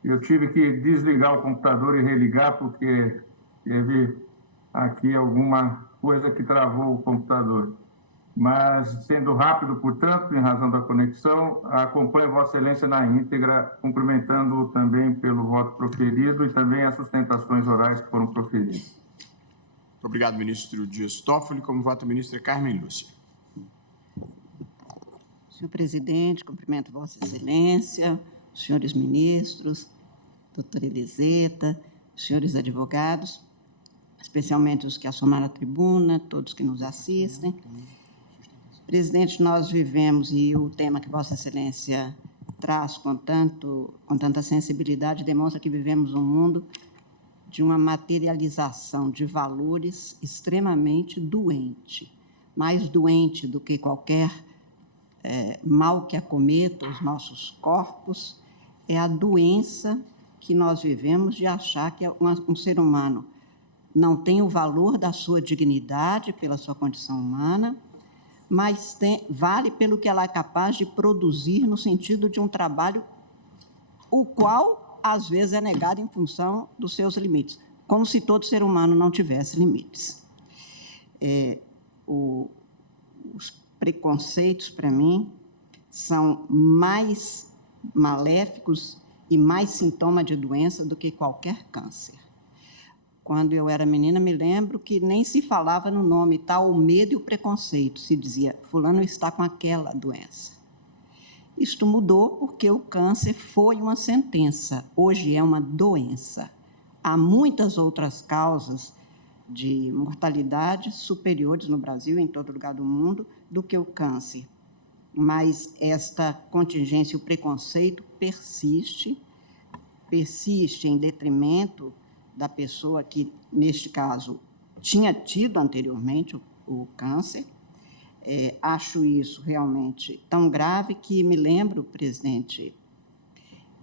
Eu tive que desligar o computador e religar porque teve aqui alguma coisa que travou o computador. Mas, sendo rápido, portanto, em razão da conexão, acompanho Vossa Excelência na íntegra, cumprimentando-o também pelo voto proferido e também as sustentações orais que foram proferidas. Muito obrigado, ministro Dias Toffoli. Como vota a ministra Carmen Lúcia. Senhor presidente, cumprimento Vossa Excelência, os senhores ministros, doutora Eliseta, os senhores advogados, especialmente os que assomaram a tribuna, todos que nos assistem. Presidente, nós vivemos, e o tema que Vossa Excelência traz com tanta sensibilidade demonstra que vivemos um mundo de uma materialização de valores extremamente doente, mais doente do que qualquer mal que acometa os nossos corpos, é a doença que nós vivemos de achar que um ser humano não tem o valor da sua dignidade pela sua condição humana, mas vale pelo que ela é capaz de produzir no sentido de um trabalho o qual, às vezes, é negado em função dos seus limites, como se todo ser humano não tivesse limites. Os preconceitos, para mim, são mais maléficos e mais sintoma de doença do que qualquer câncer. Quando eu era menina, me lembro que nem se falava no nome, tal o medo e o preconceito. Se dizia, fulano está com aquela doença. Isto mudou porque o câncer foi uma sentença, hoje é uma doença. Há muitas outras causas de mortalidade superiores no Brasil, em todo lugar do mundo, do que o câncer. Mas esta contingência, o preconceito, persiste em detrimento da pessoa que, neste caso, tinha tido anteriormente o câncer. Acho isso realmente tão grave que me lembro, presidente,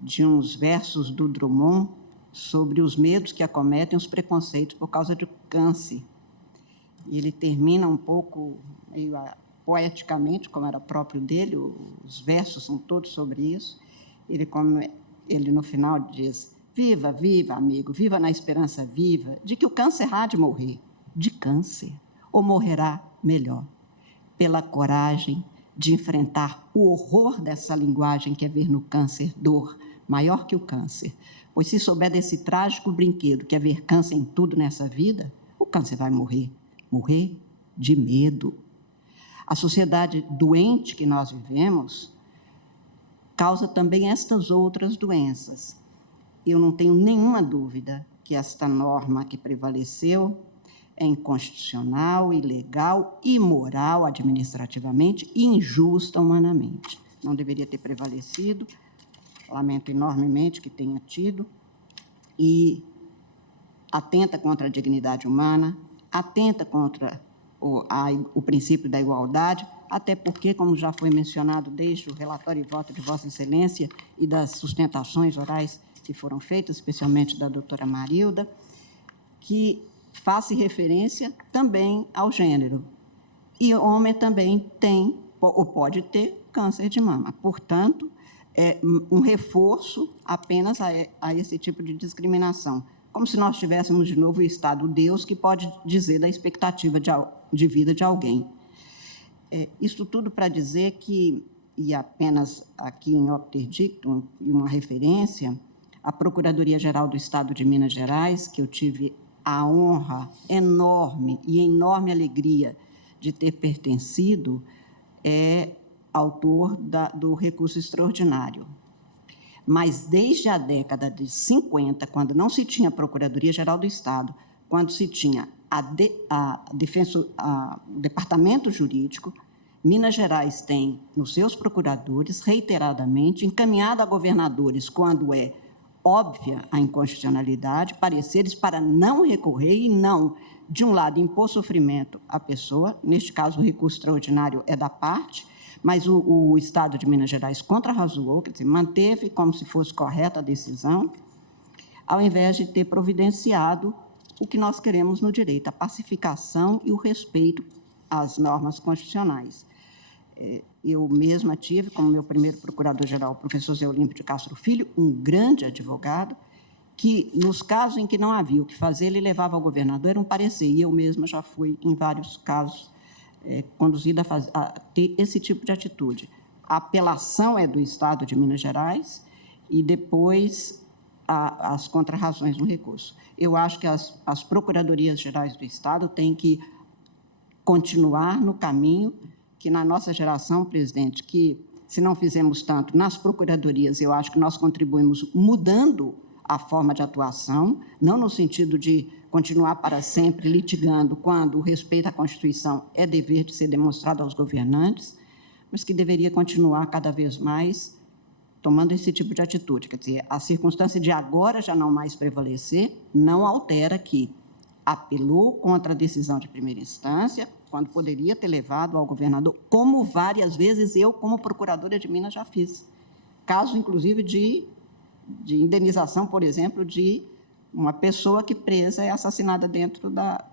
de uns versos do Drummond sobre os medos que acometem os preconceitos por causa do câncer. E ele termina um pouco meio poeticamente, como era próprio dele, os versos são todos sobre isso. Ele no final diz: viva, viva, amigo, viva na esperança viva de que o câncer há de morrer, de câncer, ou morrerá melhor, pela coragem de enfrentar o horror dessa linguagem que é ver no câncer dor maior que o câncer. Pois se souber desse trágico brinquedo que é ver câncer em tudo nessa vida, o câncer vai morrer de medo. A sociedade doente que nós vivemos causa também estas outras doenças. Eu não tenho nenhuma dúvida que esta norma que prevaleceu é inconstitucional, ilegal, imoral administrativamente e injusta humanamente. Não deveria ter prevalecido, lamento enormemente que tenha tido, e atenta contra a dignidade humana, atenta contra o princípio da igualdade, até porque, como já foi mencionado desde o relatório e voto de Vossa Excelência e das sustentações orais que foram feitas, especialmente da doutora Marilda, que faça referência também ao gênero. E o homem também tem, ou pode ter, câncer de mama. Portanto, é um reforço apenas a esse tipo de discriminação. Como se nós tivéssemos, de novo, o Estado Deus, que pode dizer da expectativa de vida de alguém. Isso tudo para dizer que, e apenas aqui em Opter Dictum, e uma referência, a Procuradoria-Geral do Estado de Minas Gerais, que eu tive a honra enorme e enorme alegria de ter pertencido, é autor do recurso extraordinário. Mas desde a década de 50, quando não se tinha Procuradoria-Geral do Estado, quando se tinha o Departamento Jurídico, Minas Gerais tem, nos seus procuradores, reiteradamente, encaminhado a governadores, quando é óbvia a inconstitucionalidade, pareceres para não recorrer e não, de um lado, impor sofrimento à pessoa, neste caso o recurso extraordinário é da parte, mas o Estado de Minas Gerais contrarrazoou, quer dizer, manteve como se fosse correta a decisão, ao invés de ter providenciado o que nós queremos no direito, a pacificação e o respeito às normas constitucionais. Eu mesma tive, como meu primeiro procurador-geral, o professor Zé Olímpio de Castro Filho, um grande advogado, que, nos casos em que não havia o que fazer, ele levava ao governador, era um parecer, e eu mesma já fui, em vários casos, conduzida a ter esse tipo de atitude. A apelação é do Estado de Minas Gerais e depois as contrarrazões no recurso. Eu acho que as Procuradorias Gerais do Estado têm que continuar no caminho que, na nossa geração, presidente, que, se não fizemos tanto nas procuradorias, eu acho que nós contribuímos mudando a forma de atuação, não no sentido de continuar para sempre litigando quando o respeito à Constituição é dever de ser demonstrado aos governantes, mas que deveria continuar cada vez mais tomando esse tipo de atitude. Quer dizer, a circunstância de agora já não mais prevalecer não altera que apelou contra a decisão de primeira instância, quando poderia ter levado ao governador, como várias vezes eu, como procuradora de Minas, já fiz. Caso, inclusive, de indenização, por exemplo, de uma pessoa que presa é assassinada dentro da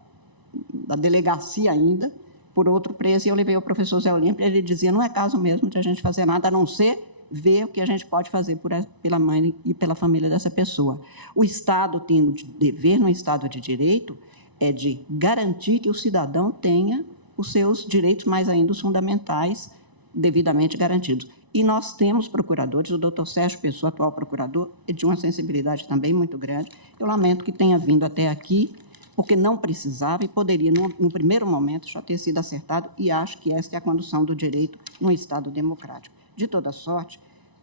delegacia ainda, por outro preso, e eu levei o professor Zé Olímpio, ele dizia, não é caso mesmo de a gente fazer nada, a não ser ver o que a gente pode fazer pela mãe e pela família dessa pessoa. O Estado tem o dever, no Estado de Direito, é de garantir que o cidadão tenha os seus direitos, mais ainda os fundamentais, devidamente garantidos. E nós temos procuradores, o doutor Sérgio Pessoa, atual procurador, é de uma sensibilidade também muito grande. Eu lamento que tenha vindo até aqui, porque não precisava e poderia, no primeiro momento, já ter sido acertado, e acho que esta é a condução do direito num Estado democrático. De toda sorte,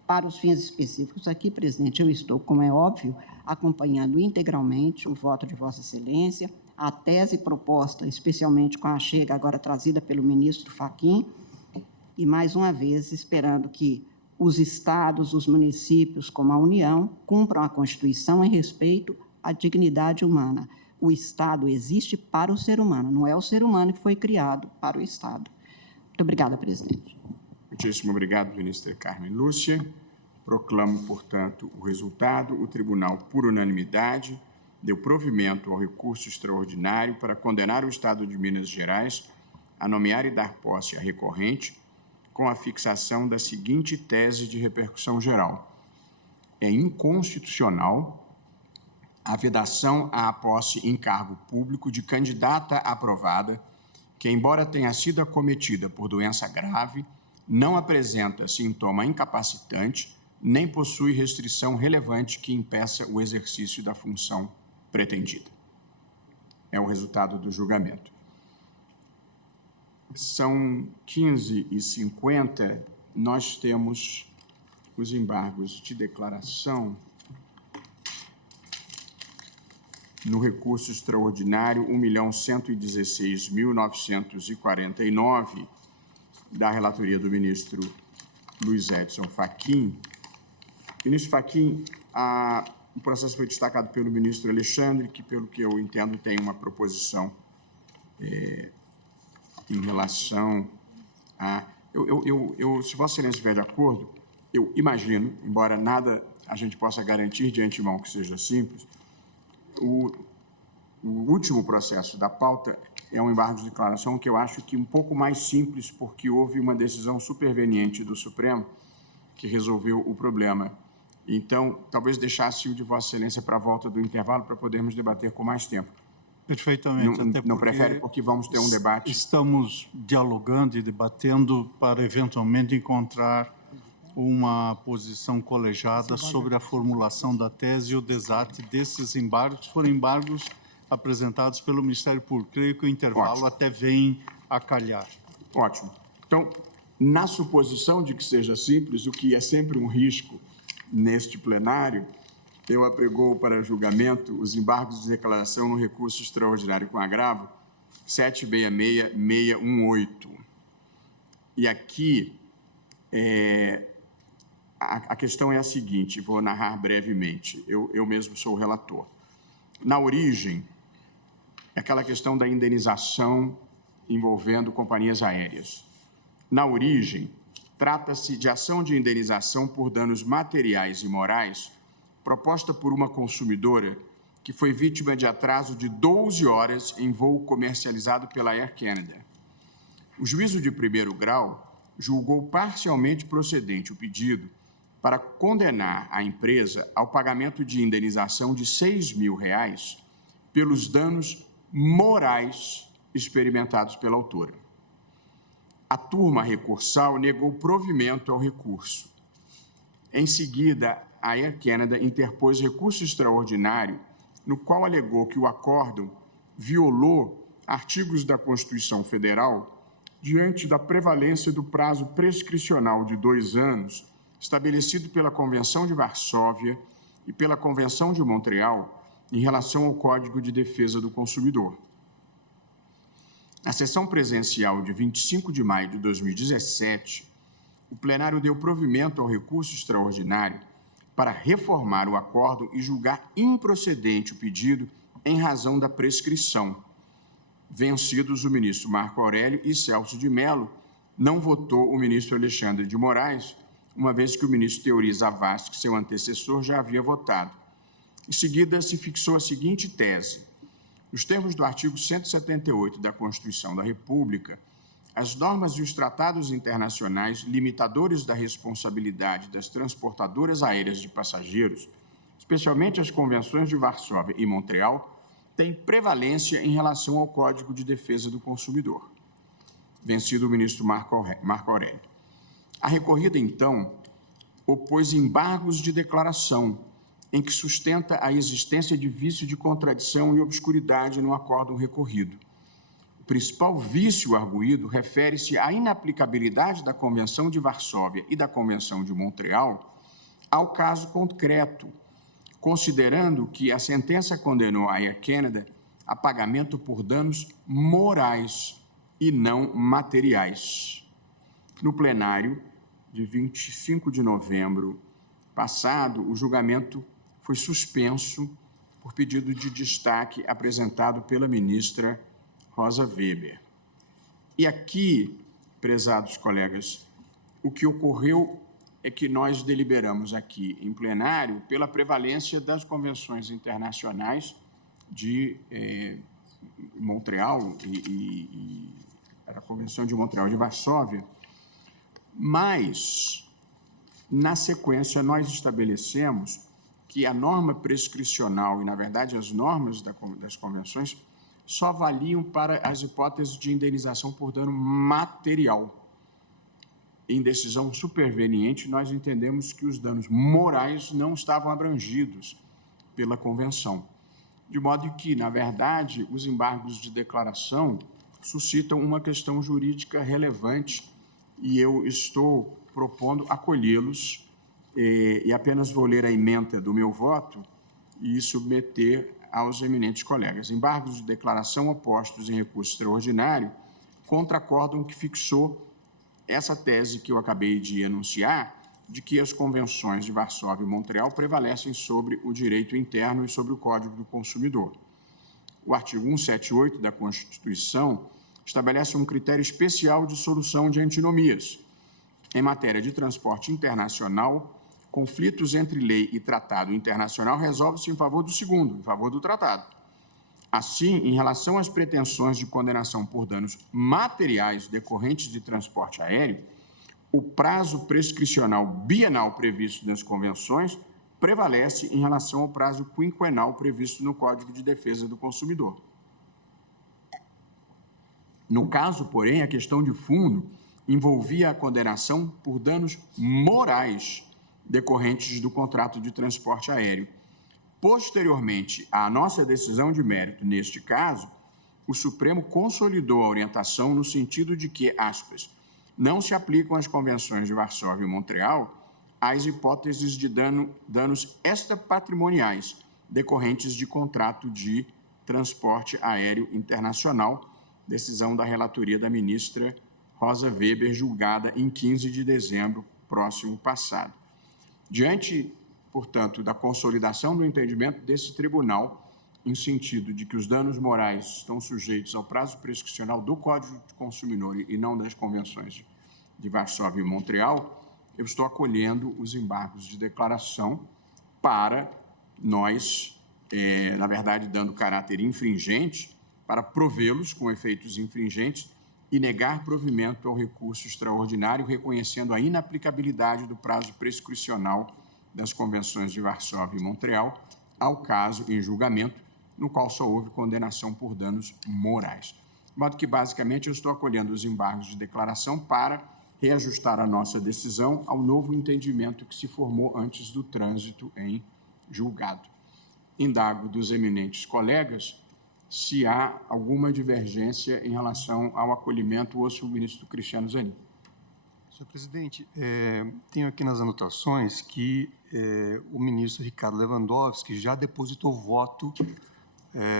para os fins específicos aqui, presidente, eu estou, como é óbvio, acompanhando integralmente o voto de Vossa Excelência, a tese proposta, especialmente com a chega agora trazida pelo ministro Fachin, e, mais uma vez, esperando que os estados, os municípios, como a União, cumpram a Constituição em respeito à dignidade humana. O Estado existe para o ser humano, não é o ser humano que foi criado para o Estado. Muito obrigada, presidente. Muitíssimo obrigado, ministra Carmen Lúcia. Proclamo, portanto, o resultado. O tribunal, por unanimidade, deu provimento ao recurso extraordinário para condenar o Estado de Minas Gerais a nomear e dar posse à recorrente com a fixação da seguinte tese de repercussão geral. É inconstitucional a vedação à posse em cargo público de candidata aprovada que, embora tenha sido acometida por doença grave, não apresenta sintoma incapacitante nem possui restrição relevante que impeça o exercício da função pretendida. É o resultado do julgamento. São 15h50, nós temos os embargos de declaração no recurso extraordinário 1.116.949, da relatoria do ministro Luiz Edson Fachin. Ministro Fachin, o processo foi destacado pelo ministro Alexandre, que, pelo que eu entendo, tem uma proposição em relação a... se Vossa Excelência estiver de acordo, eu imagino, embora nada a gente possa garantir de antemão que seja simples, O último processo da pauta é um embargo de declaração que eu acho que um pouco mais simples, porque houve uma decisão superveniente do Supremo que resolveu o problema. Então, talvez deixasse o de Vossa Excelência para a volta do intervalo para podermos debater com mais tempo. Perfeitamente. Não prefere porque vamos ter um debate? Estamos dialogando e debatendo para, eventualmente, encontrar uma posição colegiada sobre a formulação da tese e o desate desses embargos. Foram embargos apresentados pelo Ministério Público. Creio que o intervalo até vem a calhar. Ótimo. Então, na suposição de que seja simples, o que é sempre um risco neste plenário, eu apregoo para julgamento os embargos de declaração no recurso extraordinário com agravo 766-618. E aqui, a questão é a seguinte, vou narrar brevemente, eu mesmo sou o relator. Na origem, é aquela questão da indenização envolvendo companhias aéreas. Na origem, trata-se de ação de indenização por danos materiais e morais proposta por uma consumidora que foi vítima de atraso de 12 horas em voo comercializado pela Air Canada. O juízo de primeiro grau julgou parcialmente procedente o pedido para condenar a empresa ao pagamento de indenização de R$ 6.000 pelos danos morais experimentados pela autora. A turma recursal negou provimento ao recurso. Em seguida, a Air Canada interpôs recurso extraordinário, no qual alegou que o acórdão violou artigos da Constituição Federal diante da prevalência do prazo prescricional de 2 anos estabelecido pela Convenção de Varsóvia e pela Convenção de Montreal em relação ao Código de Defesa do Consumidor. Na sessão presencial de 25 de maio de 2017, o plenário deu provimento ao recurso extraordinário para reformar o acórdão e julgar improcedente o pedido em razão da prescrição. Vencidos o ministro Marco Aurélio e Celso de Mello, não votou o ministro Alexandre de Moraes, uma vez que o ministro Teori Zavascki, seu antecessor, já havia votado. Em seguida, se fixou a seguinte tese. Nos termos do artigo 178 da Constituição da República, as normas e os tratados internacionais limitadores da responsabilidade das transportadoras aéreas de passageiros, especialmente as convenções de Varsóvia e Montreal, têm prevalência em relação ao Código de Defesa do Consumidor. Vencido o ministro Marco Aurélio. A recorrida, então, opôs embargos de declaração, em que sustenta a existência de vício de contradição e obscuridade no acórdão recorrido. O principal vício arguído refere-se à inaplicabilidade da Convenção de Varsóvia e da Convenção de Montreal ao caso concreto, considerando que a sentença condenou a Air Canada a pagamento por danos morais e não materiais. No plenário de 25 de novembro passado, o julgamento foi suspenso por pedido de destaque apresentado pela ministra Rosa Weber. E aqui, prezados colegas, o que ocorreu é que nós deliberamos aqui em plenário pela prevalência das convenções internacionais de Montreal e a Convenção de Montreal de Varsóvia, mas, na sequência, nós estabelecemos que a norma prescricional e, na verdade, as normas das convenções só valiam para as hipóteses de indenização por dano material. Em decisão superveniente, nós entendemos que os danos morais não estavam abrangidos pela Convenção. De modo que, na verdade, os embargos de declaração suscitam uma questão jurídica relevante e eu estou propondo acolhê-los e apenas vou ler a ementa do meu voto e submeter aos eminentes colegas. Embargos de declaração opostos em recurso extraordinário contra acórdão que fixou essa tese que eu acabei de enunciar, de que as convenções de Varsóvia e Montreal prevalecem sobre o direito interno e sobre o Código do Consumidor. O artigo 178 da Constituição estabelece um critério especial de solução de antinomias. Em matéria de transporte internacional, conflitos entre lei e tratado internacional resolvem-se em favor do segundo, em favor do tratado. Assim, em relação às pretensões de condenação por danos materiais decorrentes de transporte aéreo, o prazo prescricional bienal previsto nas convenções prevalece em relação ao prazo quinquenal previsto no Código de Defesa do Consumidor. No caso, porém, a questão de fundo envolvia a condenação por danos morais decorrentes do contrato de transporte aéreo. Posteriormente à nossa decisão de mérito neste caso, o Supremo consolidou a orientação no sentido de que, aspas, não se aplicam as convenções de Varsóvia e Montreal às hipóteses de danos extrapatrimoniais decorrentes de contrato de transporte aéreo internacional, decisão da relatoria da ministra Rosa Weber, julgada em 15 de dezembro próximo passado. Diante, portanto, da consolidação do entendimento desse tribunal, em sentido de que os danos morais estão sujeitos ao prazo prescricional do Código de Consumidor e não das convenções de Varsóvia e Montreal, eu estou acolhendo os embargos de declaração para nós, na verdade, dando caráter infringente, para provê-los com efeitos infringentes e negar provimento ao recurso extraordinário, reconhecendo a inaplicabilidade do prazo prescricional das convenções de Varsóvia e Montreal ao caso em julgamento, no qual só houve condenação por danos morais. De modo que, basicamente, eu estou acolhendo os embargos de declaração para reajustar a nossa decisão ao novo entendimento que se formou antes do trânsito em julgado. Indago dos eminentes colegas se há alguma divergência em relação ao acolhimento ou se o ministro Cristiano Zanin. Senhor presidente, tenho aqui nas anotações que o ministro Ricardo Lewandowski já depositou voto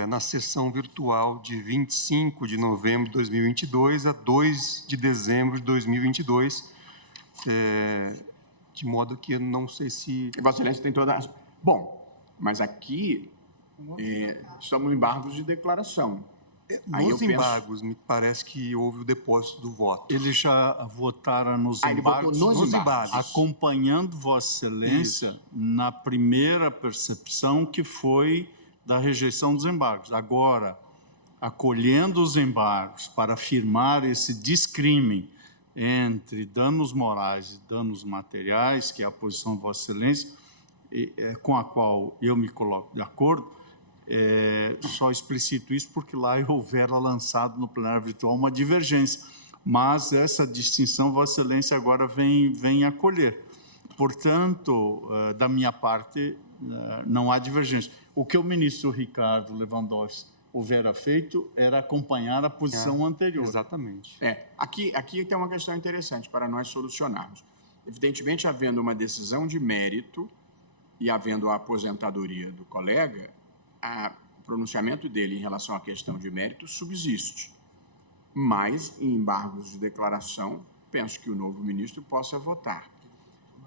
na sessão virtual de 25 de novembro de 2022 a 2 de dezembro de 2022, de modo que eu não sei se... Vossa Excelência tem toda a... Bom, mas aqui estamos em embargos de declaração. Nos embargos, me parece que houve o depósito do voto. Eles já votaram nos embargos, nos embargos, acompanhando Vossa Excelência na primeira percepção, que foi da rejeição dos embargos. Agora, acolhendo os embargos para afirmar esse descrime entre danos morais e danos materiais, que é a posição de Vossa Excelência, com a qual eu me coloco de acordo, só explicito isso porque lá houvera lançado no plenário virtual uma divergência, mas essa distinção Vossa Excelência agora vem acolher. Portanto, da minha parte, não há divergência. O que o ministro Ricardo Lewandowski houvera feito era acompanhar a posição anterior. Exatamente. Aqui tem uma questão interessante para nós solucionarmos. Evidentemente, havendo uma decisão de mérito e havendo a aposentadoria do colega, o pronunciamento dele em relação à questão de mérito subsiste. Mas, em embargos de declaração, penso que o novo ministro possa votar.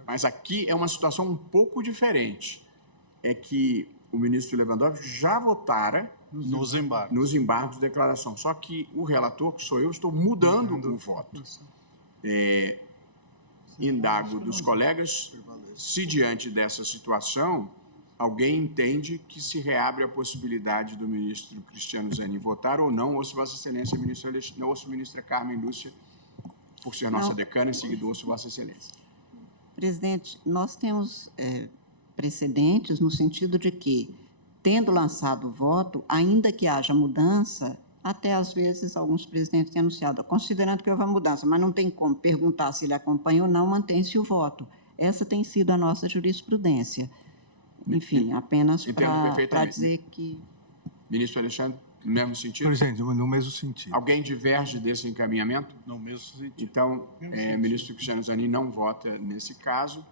Mas aqui é uma situação um pouco diferente. É que o ministro Lewandowski já votara nos embargos de declaração. Só que o relator, que sou eu, estou mudando o voto. Indago dos colegas se, diante dessa situação, alguém entende que se reabre a possibilidade do ministro Cristiano Zanin votar ou não, ou se Vossa Excelência, ou se a ministra Carmen Lúcia, por ser nossa decana, em seguida, ou se Vossa Excelência. Presidente, nós temos precedentes no sentido de que, tendo lançado o voto, ainda que haja mudança, até às vezes alguns presidentes têm anunciado, considerando que houve uma mudança, mas não tem como perguntar se ele acompanha ou não, mantém-se o voto. Essa tem sido a nossa jurisprudência. Enfim, apenas para dizer que... Ministro Alexandre, no mesmo sentido? Presidente, no mesmo sentido. Alguém diverge desse encaminhamento? No mesmo sentido. Então, o ministro Cristiano Zanin não vota nesse caso.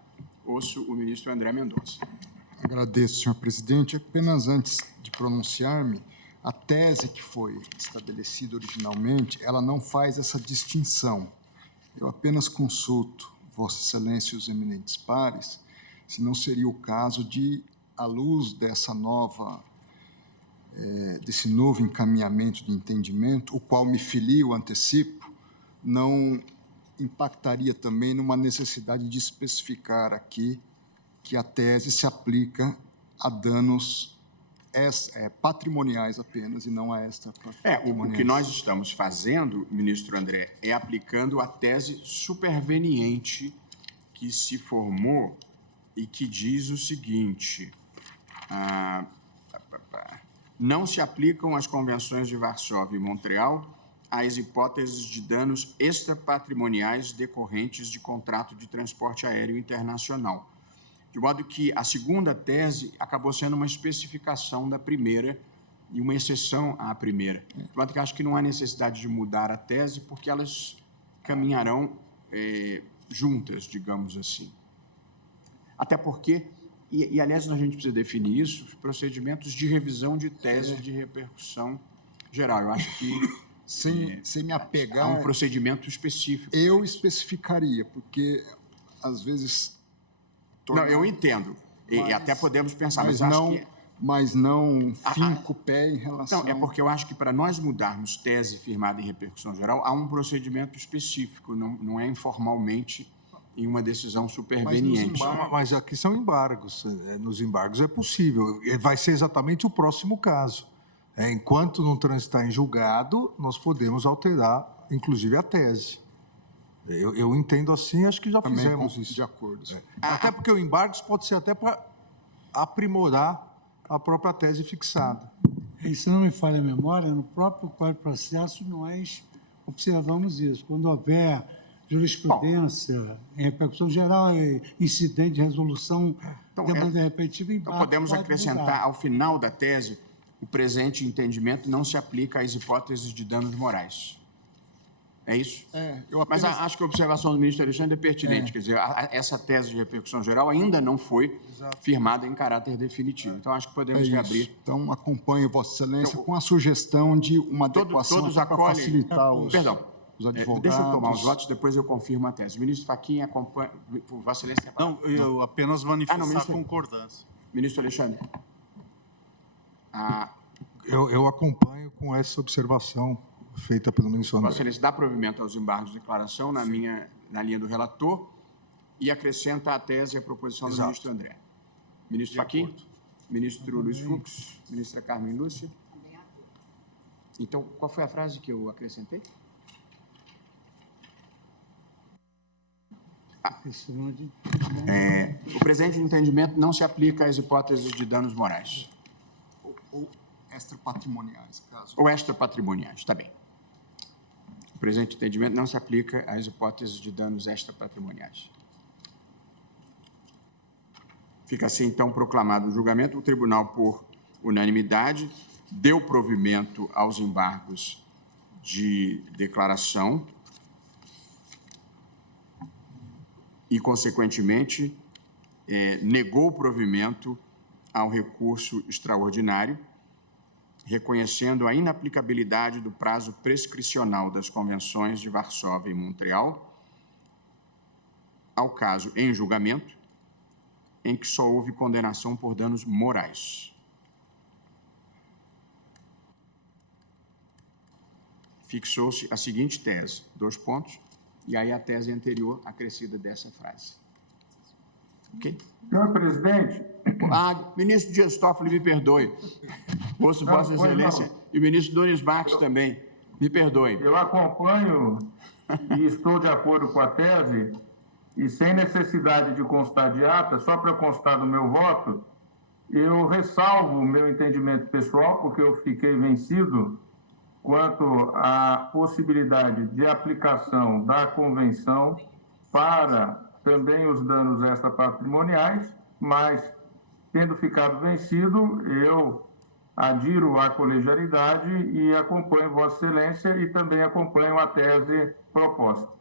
Ouço o ministro André Mendonça. Agradeço, senhor presidente. Apenas antes de pronunciar-me, a tese que foi estabelecida originalmente, ela não faz essa distinção. Eu apenas consulto Vossa Excelência e os eminentes pares, se não seria o caso de, à luz dessa desse novo encaminhamento de entendimento, o qual me filio, antecipo, não impactaria também numa necessidade de especificar aqui que a tese se aplica a danos patrimoniais apenas e não a extrapatrimoniais. O que nós estamos fazendo, ministro André, é aplicando a tese superveniente que se formou e que diz o seguinte: não se aplicam as convenções de Varsóvia e Montreal às hipóteses de danos extrapatrimoniais decorrentes de contrato de transporte aéreo internacional. De modo que a segunda tese acabou sendo uma especificação da primeira e uma exceção à primeira. De modo que acho que não há necessidade de mudar a tese, porque elas caminharão juntas, digamos assim. Até porque, aliás, a gente precisa definir isso, os procedimentos de revisão de tese de repercussão geral. Eu acho que, sem me apegar... há um procedimento específico. Eu especificaria, porque, às vezes... Não, eu entendo. E até podemos pensar, mas acho não, que... Mas não finco o pé em relação... Não, é porque eu acho que para nós mudarmos tese firmada em repercussão geral, há um procedimento específico, não é informalmente em uma decisão superveniente. Mas aqui são embargos. Nos embargos é possível. Vai ser exatamente o próximo caso. Enquanto não transitar em julgado, nós podemos alterar, inclusive, a tese. Eu entendo assim, acho que já também fizemos isso. De acordo. Até porque o embargos pode ser até para aprimorar a própria tese fixada. E se não me falha a memória, no próprio Código de Processo nós observamos isso. Quando houver jurisprudência em repercussão geral, incidente de resolução, demanda repetitiva, então podemos acrescentar mudar. ao final da tese: o presente entendimento não se aplica às hipóteses de danos morais. É isso? Mas acho que a observação do ministro Alexandre é pertinente. Quer dizer, essa tese de repercussão geral ainda não foi firmada em caráter definitivo. Então, acho que podemos reabrir. Então, acompanho Vossa Excelência com a sugestão de uma adequação para facilitar os advogados. Deixa eu tomar os votos, depois eu confirmo a tese. O ministro Fachin acompanha... Vossa Excelência... Não, eu apenas manifestar concordância. Ministro Alexandre. Eu acompanho com essa observação feita pelo ministro André. Vossa Excelência dá provimento aos embargos de declaração na linha do relator e acrescenta a tese e a proposição do ministro André. Ministro Fachin, ministro Luiz Fux, ministra Carmen Lúcia. Então, qual foi a frase que eu acrescentei? O presente entendimento não se aplica às hipóteses de danos morais. Ou extrapatrimoniais, caso. Ou extrapatrimoniais, está bem. O presente entendimento não se aplica às hipóteses de danos extrapatrimoniais. Fica assim, então, proclamado o julgamento. O tribunal, por unanimidade, deu provimento aos embargos de declaração e, consequentemente, negou o provimento ao recurso extraordinário, reconhecendo a inaplicabilidade do prazo prescricional das convenções de Varsóvia e Montreal ao caso em julgamento, em que só houve condenação por danos morais. Fixou-se a seguinte tese, 2 pontos, e aí a tese anterior acrescida dessa frase. Ok? Senhor presidente... Ministro Dias Toffoli, me perdoe. Ouço Vossa Excelência e o ministro Nunes Marques também. Me perdoem. Eu acompanho e estou de acordo com a tese e sem necessidade de constar de ata, só para constar do meu voto, eu ressalvo o meu entendimento pessoal, porque eu fiquei vencido quanto à possibilidade de aplicação da convenção para também os danos extrapatrimoniais, mas, tendo ficado vencido, eu adiro à colegialidade e acompanho Vossa Excelência e também acompanho a tese proposta.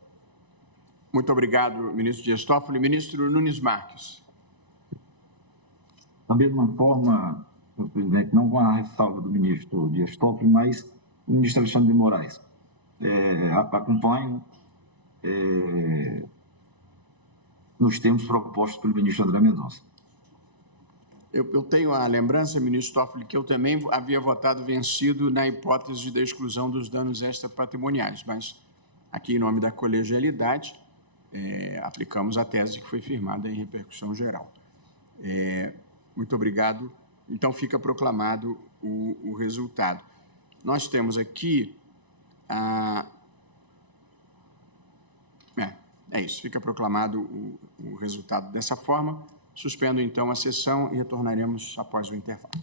Muito obrigado, ministro Dias Toffoli. Ministro Nunes Marques. Da mesma forma, senhor presidente, não com a ressalva do ministro Dias Toffoli, mas o ministro Alexandre de Moraes. Acompanho nos termos propostos pelo ministro André Mendonça. Eu tenho a lembrança, ministro Toffoli, que eu também havia votado vencido na hipótese da exclusão dos danos extrapatrimoniais, mas aqui, em nome da colegialidade, aplicamos a tese que foi firmada em repercussão geral. Muito obrigado Então, fica proclamado o resultado. Nós temos aqui é isso, fica proclamado o resultado dessa forma. Suspendo, então, a sessão e retornaremos após o intervalo.